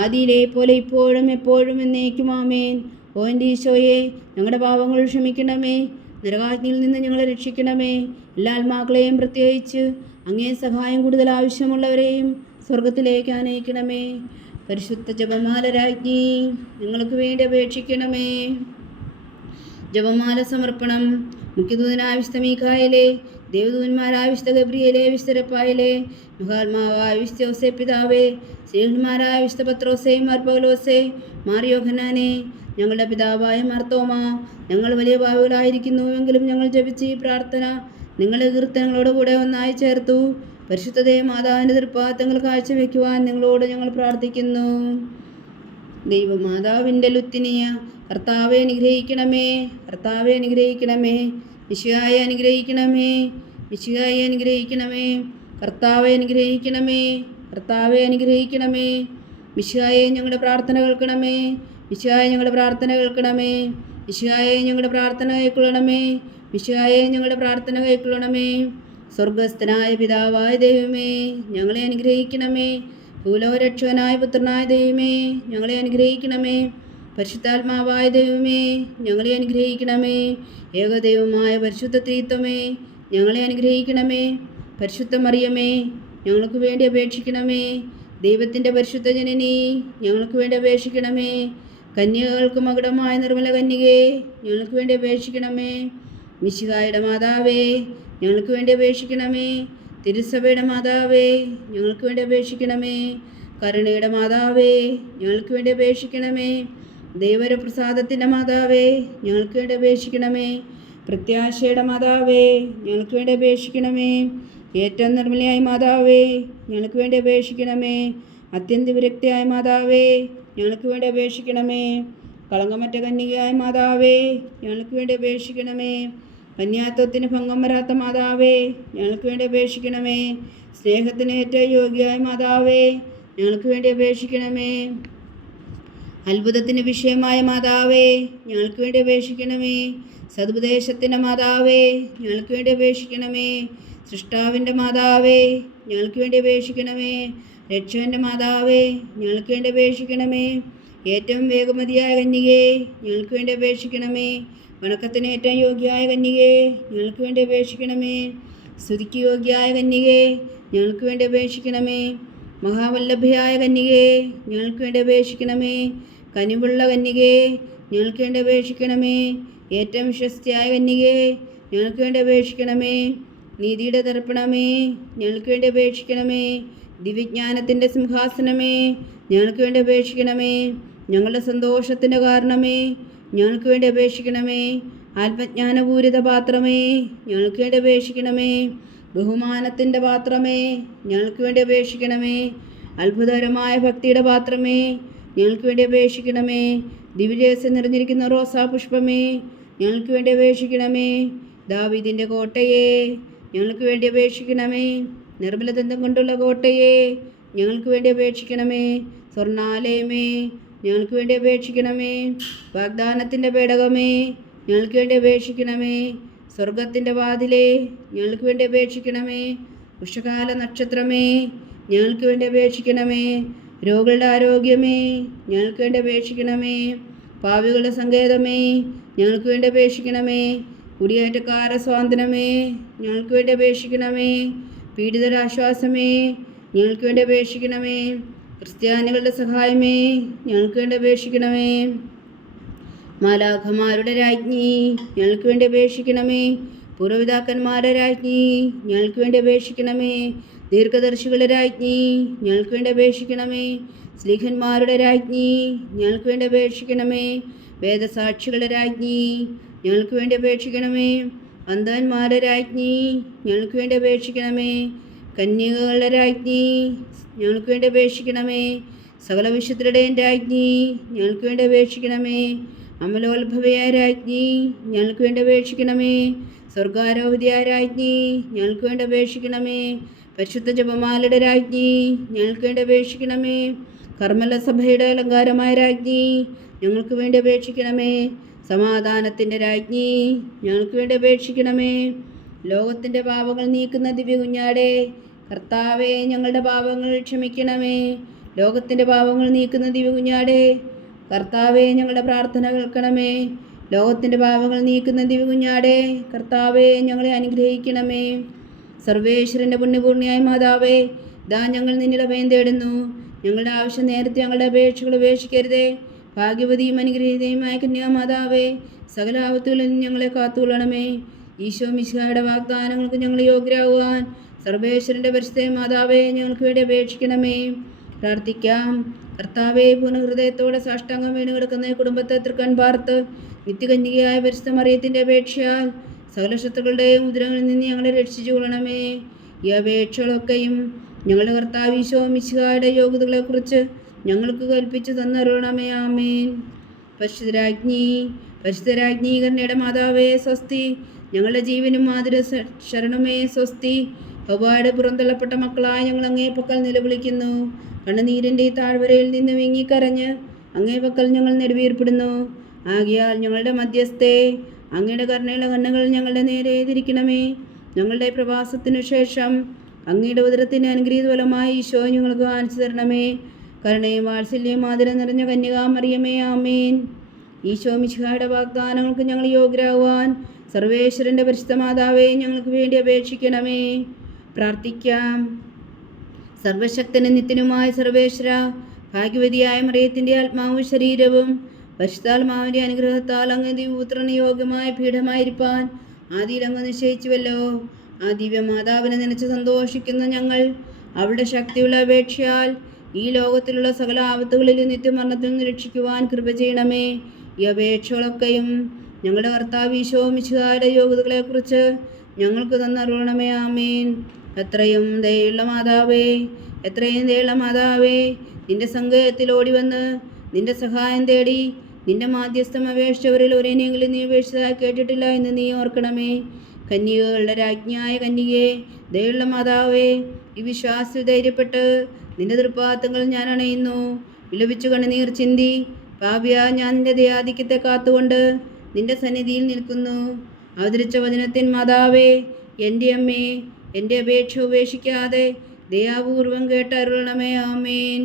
ആദിയിലെ പോലെ ഇപ്പോഴും എപ്പോഴും എന്നേക്കും. ആമേൻ. ഓ എൻ്റെ ഈശോയെ, ഞങ്ങളുടെ പാപങ്ങൾ ക്ഷമിക്കണമേ, നരകാഗ്നിയിൽ നിന്ന് ഞങ്ങളെ രക്ഷിക്കണമേ. എല്ലാ ആത്മാക്കളെയും പ്രത്യേകിച്ച് അങ്ങേ സഹായം കൂടുതൽ ആവശ്യമുള്ളവരെയും സ്വർഗത്തിലേക്ക് ആനയിക്കണമേ. പരിശുദ്ധ ജപമാല രാജ്ഞി, ഞങ്ങൾക്ക് വേണ്ടി അപേക്ഷിക്കണമേ. ജപമാല സമർപ്പണം. മുഖ്യദൂതനായ വിശുദ്ധ മീഖായേലേ, ദേവദൂതന്മാരായ വിശുദ്ധ ഗബ്രിയേലേ, വിശുദ്ധ റഫായേലേ, മഹാത്മാവായ വിശുദ്ധ യോസേ പിതാവേ, ശ്രീഹന്മാരായ വിശുദ്ധ പത്രോസേ, മാർ പൗലോസേ, മാർ യോഹന്നാനേ, ഞങ്ങളുടെ പിതാവായ മാർത്തോമ, ഞങ്ങൾ വലിയ പാപികളായിരിക്കുന്നുവെങ്കിലും ഞങ്ങൾ ജപിച്ച ഈ പ്രാർത്ഥന നിങ്ങളുടെ കീർത്തനങ്ങളോട് കൂടെ ഒന്നായി ചേർത്തു. പരിശുദ്ധതയെ മാതാവിൻ്റെ തൃപ്പാദങ്ങൾ കാഴ്ചവെക്കുവാൻ നിങ്ങളോട് ഞങ്ങൾ പ്രാർത്ഥിക്കുന്നു. ദൈവമാതാവിൻ്റെ ലുത്തിനിയ, കർത്താവെ അനുഗ്രഹിക്കണമേ, കർത്താവെ അനുഗ്രഹിക്കണമേ. മിശിഹായെ അനുഗ്രഹിക്കണമേ, മിശിഹായെ അനുഗ്രഹിക്കണമേ. കർത്താവെ അനുഗ്രഹിക്കണമേ, കർത്താവെ അനുഗ്രഹിക്കണമേ. മിശിഹായെ ഞങ്ങളുടെ പ്രാർത്ഥന കേൾക്കണമേ, മിശിഹായെ ഞങ്ങളുടെ പ്രാർത്ഥന കേൾക്കണമേ. മിശിഹായെ ഞങ്ങളുടെ പ്രാർത്ഥന കൈക്കൊള്ളണമേ, മിശിഹായെ ഞങ്ങളുടെ പ്രാർത്ഥന കൈക്കൊള്ളണമേ. സ്വർഗസ്ഥനായ പിതാവായ ദൈവമേ, ഞങ്ങളെ അനുഗ്രഹിക്കണമേ. ഭൂലോകരക്ഷകനായ പുത്രനായ ദൈവമേ, ഞങ്ങളെ അനുഗ്രഹിക്കണമേ. പരിശുദ്ധാത്മാവായ ദൈവമേ, ഞങ്ങളെ അനുഗ്രഹിക്കണമേ. ഏകദൈവമായ പരിശുദ്ധ ത്രിത്വമേ, ഞങ്ങളെ അനുഗ്രഹിക്കണമേ. പരിശുദ്ധ മറിയമേ, ഞങ്ങൾക്ക് വേണ്ടി അപേക്ഷിക്കണമേ. ദൈവത്തിൻ്റെ പരിശുദ്ധ ജനനി, ഞങ്ങൾക്ക് വേണ്ടി അപേക്ഷിക്കണമേ. കന്യകൾക്ക് മകുടമായ നിർമ്മല കന്യകേ, ഞങ്ങൾക്ക് വേണ്ടി അപേക്ഷിക്കണമേ. മിശിഹായുടെ മാതാവേ, ഞങ്ങൾക്ക് വേണ്ടി അപേക്ഷിക്കണമേ. തിരുസഭയുടെ മാതാവേ, ഞങ്ങൾക്ക് വേണ്ടി അപേക്ഷിക്കണമേ. കരുണയുടെ മാതാവേ, ഞങ്ങൾക്ക് വേണ്ടി അപേക്ഷിക്കണമേ. ദൈവപ്രസാദത്തിൻ്റെ മാതാവേ, ഞങ്ങൾക്ക് വേണ്ടി അപേക്ഷിക്കണമേ. പ്രത്യാശയുടെ മാതാവേ, ഞങ്ങൾക്ക് വേണ്ടി അപേക്ഷിക്കണമേ. ഏറ്റവും നിർമ്മലയായ മാതാവേ, ഞങ്ങൾക്ക് വേണ്ടി അപേക്ഷിക്കണമേ. അത്യന്ത വിരക്തിയായ മാതാവേ, ഞങ്ങൾക്ക് വേണ്ടി അപേക്ഷിക്കണമേ. കളങ്കമറ്റ കന്യകയായ മാതാവേ, ഞങ്ങൾക്ക് വേണ്ടി അപേക്ഷിക്കണമേ. കന്യാത്വത്തിന് ഭംഗം വരാത്ത മാതാവേ, ഞങ്ങൾക്ക് വേണ്ടി അപേക്ഷിക്കണമേ. സ്നേഹത്തിന് ഏറ്റവും യോഗ്യയായ മാതാവേ, ഞങ്ങൾക്ക് വേണ്ടി അപേക്ഷിക്കണമേ. അത്ഭുതത്തിന് വിഷയമായ മാതാവേ, ഞങ്ങൾക്ക് വേണ്ടി അപേക്ഷിക്കണമേ. സതുപദേശത്തിൻ്റെ മാതാവേ, ഞങ്ങൾക്ക് വേണ്ടി അപേക്ഷിക്കണമേ. സൃഷ്ടാവിൻ്റെ മാതാവേ, ഞങ്ങൾക്ക് വേണ്ടി അപേക്ഷിക്കണമേ. രക്ഷകൻ്റെ മാതാവേ, ഞങ്ങൾക്ക് വേണ്ടി അപേക്ഷിക്കണമേ. ഏറ്റവും വേഗമതിയായ കന്യകേ, ഞങ്ങൾക്ക് വേണ്ടി അപേക്ഷിക്കണമേ. വണക്കത്തിന് ഏറ്റവും യോഗ്യയായ കന്യകേ, ഞങ്ങൾക്ക് വേണ്ടി അപേക്ഷിക്കണമേ. സ്തുതിക്ക് യോഗ്യയായ കന്യകേ, ഞങ്ങൾക്ക് വേണ്ടി അപേക്ഷിക്കണമേ. മഹാവല്ലഭയായ കന്യകേ, ഞങ്ങൾക്ക് വേണ്ടി അപേക്ഷിക്കണമേ. കനിവുള്ള കന്യകേ, ഞങ്ങൾക്ക് വേണ്ടി അപേക്ഷിക്കണമേ. ഏറ്റവും വിശ്വസ്തയായ കന്യകേ, ഞങ്ങൾക്ക് വേണ്ടി അപേക്ഷിക്കണമേ. നീതിയുടെ തർപ്പണമേ, ഞങ്ങൾക്ക് വേണ്ടി അപേക്ഷിക്കണമേ. ദിവ്യജ്ഞാനത്തിൻ്റെ സിംഹാസനമേ, ഞങ്ങൾക്ക് വേണ്ടി അപേക്ഷിക്കണമേ. ഞങ്ങളുടെ സന്തോഷത്തിൻ്റെ കാരണമേ, ഞങ്ങൾക്ക് വേണ്ടി അപേക്ഷിക്കണമേ. ആത്മജ്ഞാനപൂരിത പാത്രമേ, ഞങ്ങൾക്ക് വേണ്ടി അപേക്ഷിക്കണമേ. ബഹുമാനത്തിൻ്റെ പാത്രമേ, ഞങ്ങൾക്ക് വേണ്ടി അപേക്ഷിക്കണമേ. അത്ഭുതകരമായ ഭക്തിയുടെ പാത്രമേ, ഞങ്ങൾക്ക് വേണ്ടി അപേക്ഷിക്കണമേ. ദിവ്യരഹസ്യം നിറഞ്ഞിരിക്കുന്ന റോസാ പുഷ്പമേ, ഞങ്ങൾക്ക് വേണ്ടി അപേക്ഷിക്കണമേ. ദാവീദിൻ്റെ കോട്ടയെ, ഞങ്ങൾക്ക് വേണ്ടി അപേക്ഷിക്കണമേ. നിർമ്മലദന്തം കൊണ്ടുള്ള കോട്ടയെ, ഞങ്ങൾക്ക് വേണ്ടി അപേക്ഷിക്കണമേ. സ്വർണ്ണാലയമേ, ഞങ്ങൾക്ക് വേണ്ടി അപേക്ഷിക്കണമേ. വാഗ്ദാനത്തിൻ്റെ പേടകമേ, ഞങ്ങൾക്ക് വേണ്ടി അപേക്ഷിക്കണമേ. സ്വർഗത്തിൻ്റെ വാതിലേ, ഞങ്ങൾക്ക് വേണ്ടി അപേക്ഷിക്കണമേ. ഉഷകാല നക്ഷത്രമേ, ഞങ്ങൾക്ക് വേണ്ടി അപേക്ഷിക്കണമേ. രോഗികളുടെ ആരോഗ്യമേ, ഞങ്ങൾക്ക് വേണ്ടി അപേക്ഷിക്കണമേ. പാവികളുടെ സങ്കേതമേ, ഞങ്ങൾക്ക് വേണ്ടി അപേക്ഷിക്കണമേ. കുടിയേറ്റക്കാര സ്വാതന്ത്ര്യമേ, ഞങ്ങൾക്ക് വേണ്ടി അപേക്ഷിക്കണമേ. പീഡിതരുടെ ആശ്വാസമേ, ഞങ്ങൾക്ക് വേണ്ടി അപേക്ഷിക്കണമേ. ക്രിസ്ത്യാനികളുടെ സഹായമേ, ഞങ്ങൾക്ക് വേണ്ടി അപേക്ഷിക്കണമേ. മാലാഖമാരുടെ രാജ്ഞി, ഞങ്ങൾക്ക് വേണ്ടി അപേക്ഷിക്കണമേ. പൂർവ്വപിതാക്കന്മാരുടെ രാജ്ഞി, ഞങ്ങൾക്ക് വേണ്ടി അപേക്ഷിക്കണമേ. ദീർഘദർശികളുടെ രാജ്ഞി, ഞങ്ങൾക്ക് വേണ്ടി അപേക്ഷിക്കണമേ. സ്ലീഹന്മാരുടെ രാജ്ഞി, ഞങ്ങൾക്ക് വേണ്ടി അപേക്ഷിക്കണമേ. വേദസാക്ഷികളുടെ രാജ്ഞി, ഞങ്ങൾക്ക് വേണ്ടി അപേക്ഷിക്കണമേ. അന്ധന്മാരുടെ രാജ്ഞി, ഞങ്ങൾക്ക് വേണ്ടി അപേക്ഷിക്കണമേ. കന്യകകളുടെ രാജ്ഞി, ഞങ്ങൾക്ക് വേണ്ടി അപേക്ഷിക്കണമേ. സകല വിശുദ്ധരുടെയും രാജ്ഞി, ഞങ്ങൾക്ക് വേണ്ടി അപേക്ഷിക്കണമേ. അമലോത്ഭവയായ രാജ്ഞി, ഞങ്ങൾക്ക് വേണ്ടി അപേക്ഷിക്കണമേ. സ്വർഗാരോപതിയായ രാജ്ഞി, ഞങ്ങൾക്ക് വേണ്ടി അപേക്ഷിക്കണമേ. പരിശുദ്ധ ജപമാലയുടെ രാജ്ഞി, ഞങ്ങൾക്ക് വേണ്ടി അപേക്ഷിക്കണമേ. കർമ്മല സഭയുടെ അലങ്കാരമായ രാജ്ഞി, ഞങ്ങൾക്ക് വേണ്ടി അപേക്ഷിക്കണമേ. സമാധാനത്തിൻ്റെ രാജ്ഞി, ഞങ്ങൾക്ക് വേണ്ടി അപേക്ഷിക്കണമേ. ലോകത്തിൻ്റെ പാപങ്ങൾ നീക്കുന്ന ദിവ്യ കുഞ്ഞാടേ, കർത്താവേ, ഞങ്ങളുടെ പാപങ്ങൾ ക്ഷമിക്കണമേ. ലോകത്തിൻ്റെ പാപങ്ങൾ നീക്കുന്ന ദിവ്യ കുഞ്ഞാടേ, കർത്താവേ, ഞങ്ങളുടെ പ്രാർത്ഥന കേൾക്കണമേ. ലോകത്തിൻ്റെ പാപങ്ങൾ നീക്കുന്ന ദിവ്യ കുഞ്ഞാടേ, കർത്താവേ, ഞങ്ങളെ അനുഗ്രഹിക്കണമേ. സർവേശ്വരൻ്റെ പുണ്യപൂർണിയായ മാതാവേ, ഇതാ ഞങ്ങൾ നിന്നിൽ അഭയം തേടുന്നു. ഞങ്ങളുടെ ആവശ്യം നേരത്തെ ഞങ്ങളുടെ അപേക്ഷകൾ ഉപേക്ഷിക്കരുതേ. ഭാഗ്യവതിയും അനുഗ്രഹീതയുമായ കന്യാമാതാവേ, സകല ആപത്തുകളിൽ നിന്ന് ഞങ്ങളെ കാത്തുകൊള്ളണമേ. ഈശോ മിശിഹായുടെ വാഗ്ദാനങ്ങൾക്ക് ഞങ്ങൾ യോഗ്യരാകുവാൻ സർവേശ്വരൻ്റെ പരിശുദ്ധ മാതാവേ, ഞങ്ങൾക്ക് വേണ്ടി അപേക്ഷിക്കണമേ. പ്രാർത്ഥിക്കാം. കർത്താവേ, പൂർണ്ണഹൃദയത്തോടെ സാഷ്ടാംഗം വീണ് കിടക്കുന്ന കുടുംബത്തെ തൃക്കൺ പാർത്ത് നിത്യകന്യകയായ പരിശുദ്ധ മറിയത്തിൻ്റെ അപേക്ഷയാൽ സകല ശത്രുക്കളുടെയും ഉദരങ്ങളിൽ നിന്ന് ഞങ്ങളെ രക്ഷിച്ചു കൊള്ളണമേ. ഈ അപേക്ഷകളൊക്കെയും ഞങ്ങളുടെ കർത്താവ് ഈശോ മിശിഹായുടെ യോഗ്യതകളെക്കുറിച്ച് ഞങ്ങൾക്ക് കൽപ്പിച്ചു തന്നരുളണമേ. ആമേൻ. പരിശുദ്ധരാജ്ഞി കന്യയുടെ മാതാവേ സ്വസ്തി. ഞങ്ങളുടെ ജീവനും മാതൃ ശരണമേ സ്വസ്തി. ഹവ്വായുടെ പുറന്തള്ളപ്പെട്ട മക്കളായ ഞങ്ങൾ അങ്ങേ പക്കൽ നിലവിളിക്കുന്നു. കണ്ണുനീരിൻ്റെ ഈ താഴ്വരയിൽ നിന്ന് വിങ്ങിക്കരഞ്ഞ് അങ്ങേ പക്കൽ ഞങ്ങൾ നെടുവീർപ്പെടുന്നു. ആകയാൽ ഞങ്ങളുടെ മധ്യസ്ഥേ, അങ്ങയുടെ കരുണയുള്ള കണ്ണുകൾ ഞങ്ങളുടെ നേരെ തിരിക്കണമേ. ഞങ്ങളുടെ പ്രവാസത്തിനു ശേഷം അങ്ങയുടെ ഉദരത്തിൻ്റെ അനുഗ്രഹീത ഫലമായി ഈശോ ഞങ്ങൾക്ക് കാണിച്ചു തരണമേ. കരുണയും വാത്സല്യം ആദരം നിറഞ്ഞ കന്യകാമറിയമേ, ആമേൻ. ഈശോ മിശിഹായുടെ വാഗ്ദാനങ്ങൾക്ക് ഞങ്ങൾ യോഗ്യരാകുവാൻ സർവേശ്വരൻ്റെ പരിശുദ്ധ മാതാവേ, ഞങ്ങൾക്ക് വേണ്ടി അപേക്ഷിക്കണമേ. പ്രാർത്ഥിക്കാം. സർവശക്തനും നിത്യനുമായ സർവേശ്വര, ഭാഗ്യവതിയായ മറിയത്തിൻ്റെ ആത്മാവും ശരീരവും പരിശുദ്ധാത്മാവിൻ്റെ അനുഗ്രഹത്താൽ അങ്ങ് ദിവ്യപുത്രന് യോഗ്യമായ പീഠമായിരിക്കാൻ ആദിയിൽ അങ്ങ് നിശ്ചയിച്ചുവല്ലോ. ആ ദിവ്യമാതാവിനെ നനച്ച് സന്തോഷിക്കുന്ന ഞങ്ങൾ അവളുടെ ശക്തിയുള്ള അപേക്ഷയാൽ ഈ ലോകത്തിലുള്ള സകല ആപത്തുകളിലും നിത്യമരണത്തിൽ നിന്ന് രക്ഷിക്കുവാൻ കൃപ ചെയ്യണമേ. ഈ അപേക്ഷകളൊക്കെയും ഞങ്ങളുടെ കർത്താവ് ഈശോ മിശിഹായുടെ യോഗ്യതകളെക്കുറിച്ച് ഞങ്ങൾക്ക് തന്നരുളണമേ. ആമേൻ. എത്രയും ദയുള്ള മാതാവേ, നിന്റെ സങ്കേതത്തിൽ ഓടി വന്ന് നിന്റെ സഹായം തേടി നിന്റെ മാധ്യസ്ഥം അപേക്ഷിച്ചവരിൽ ഒരേനെങ്കിലും നീ ഉപേക്ഷിച്ചതായി കേട്ടിട്ടില്ല എന്ന് നീ ഓർക്കണമേ. കന്യകകളുടെ രാജ്ഞിയായ കന്യകയെ, ദയുള്ള മാതാവേ, ഈ വിശ്വാസത്തിൽ ധൈര്യപ്പെട്ട് നിന്റെ തൃപ്പാദങ്ങൾ ഞാൻ അണയുന്നു. വിലപിച്ചു കണ്ണുനീർ ചിന്തി പാപിയാ ഞാൻ നിന്റെ ദയാധിക്യത്തെ കാത്തുകൊണ്ട് നിന്റെ സന്നിധിയിൽ നിൽക്കുന്നു. അവതരിച്ച വചനത്തിൻ മാതാവേ, എൻ്റെ അമ്മേ, എൻ്റെ അപേക്ഷ ഉപേക്ഷിക്കാതെ ദയാപൂർവം കേട്ടരുളണമേ. ആമേൻ.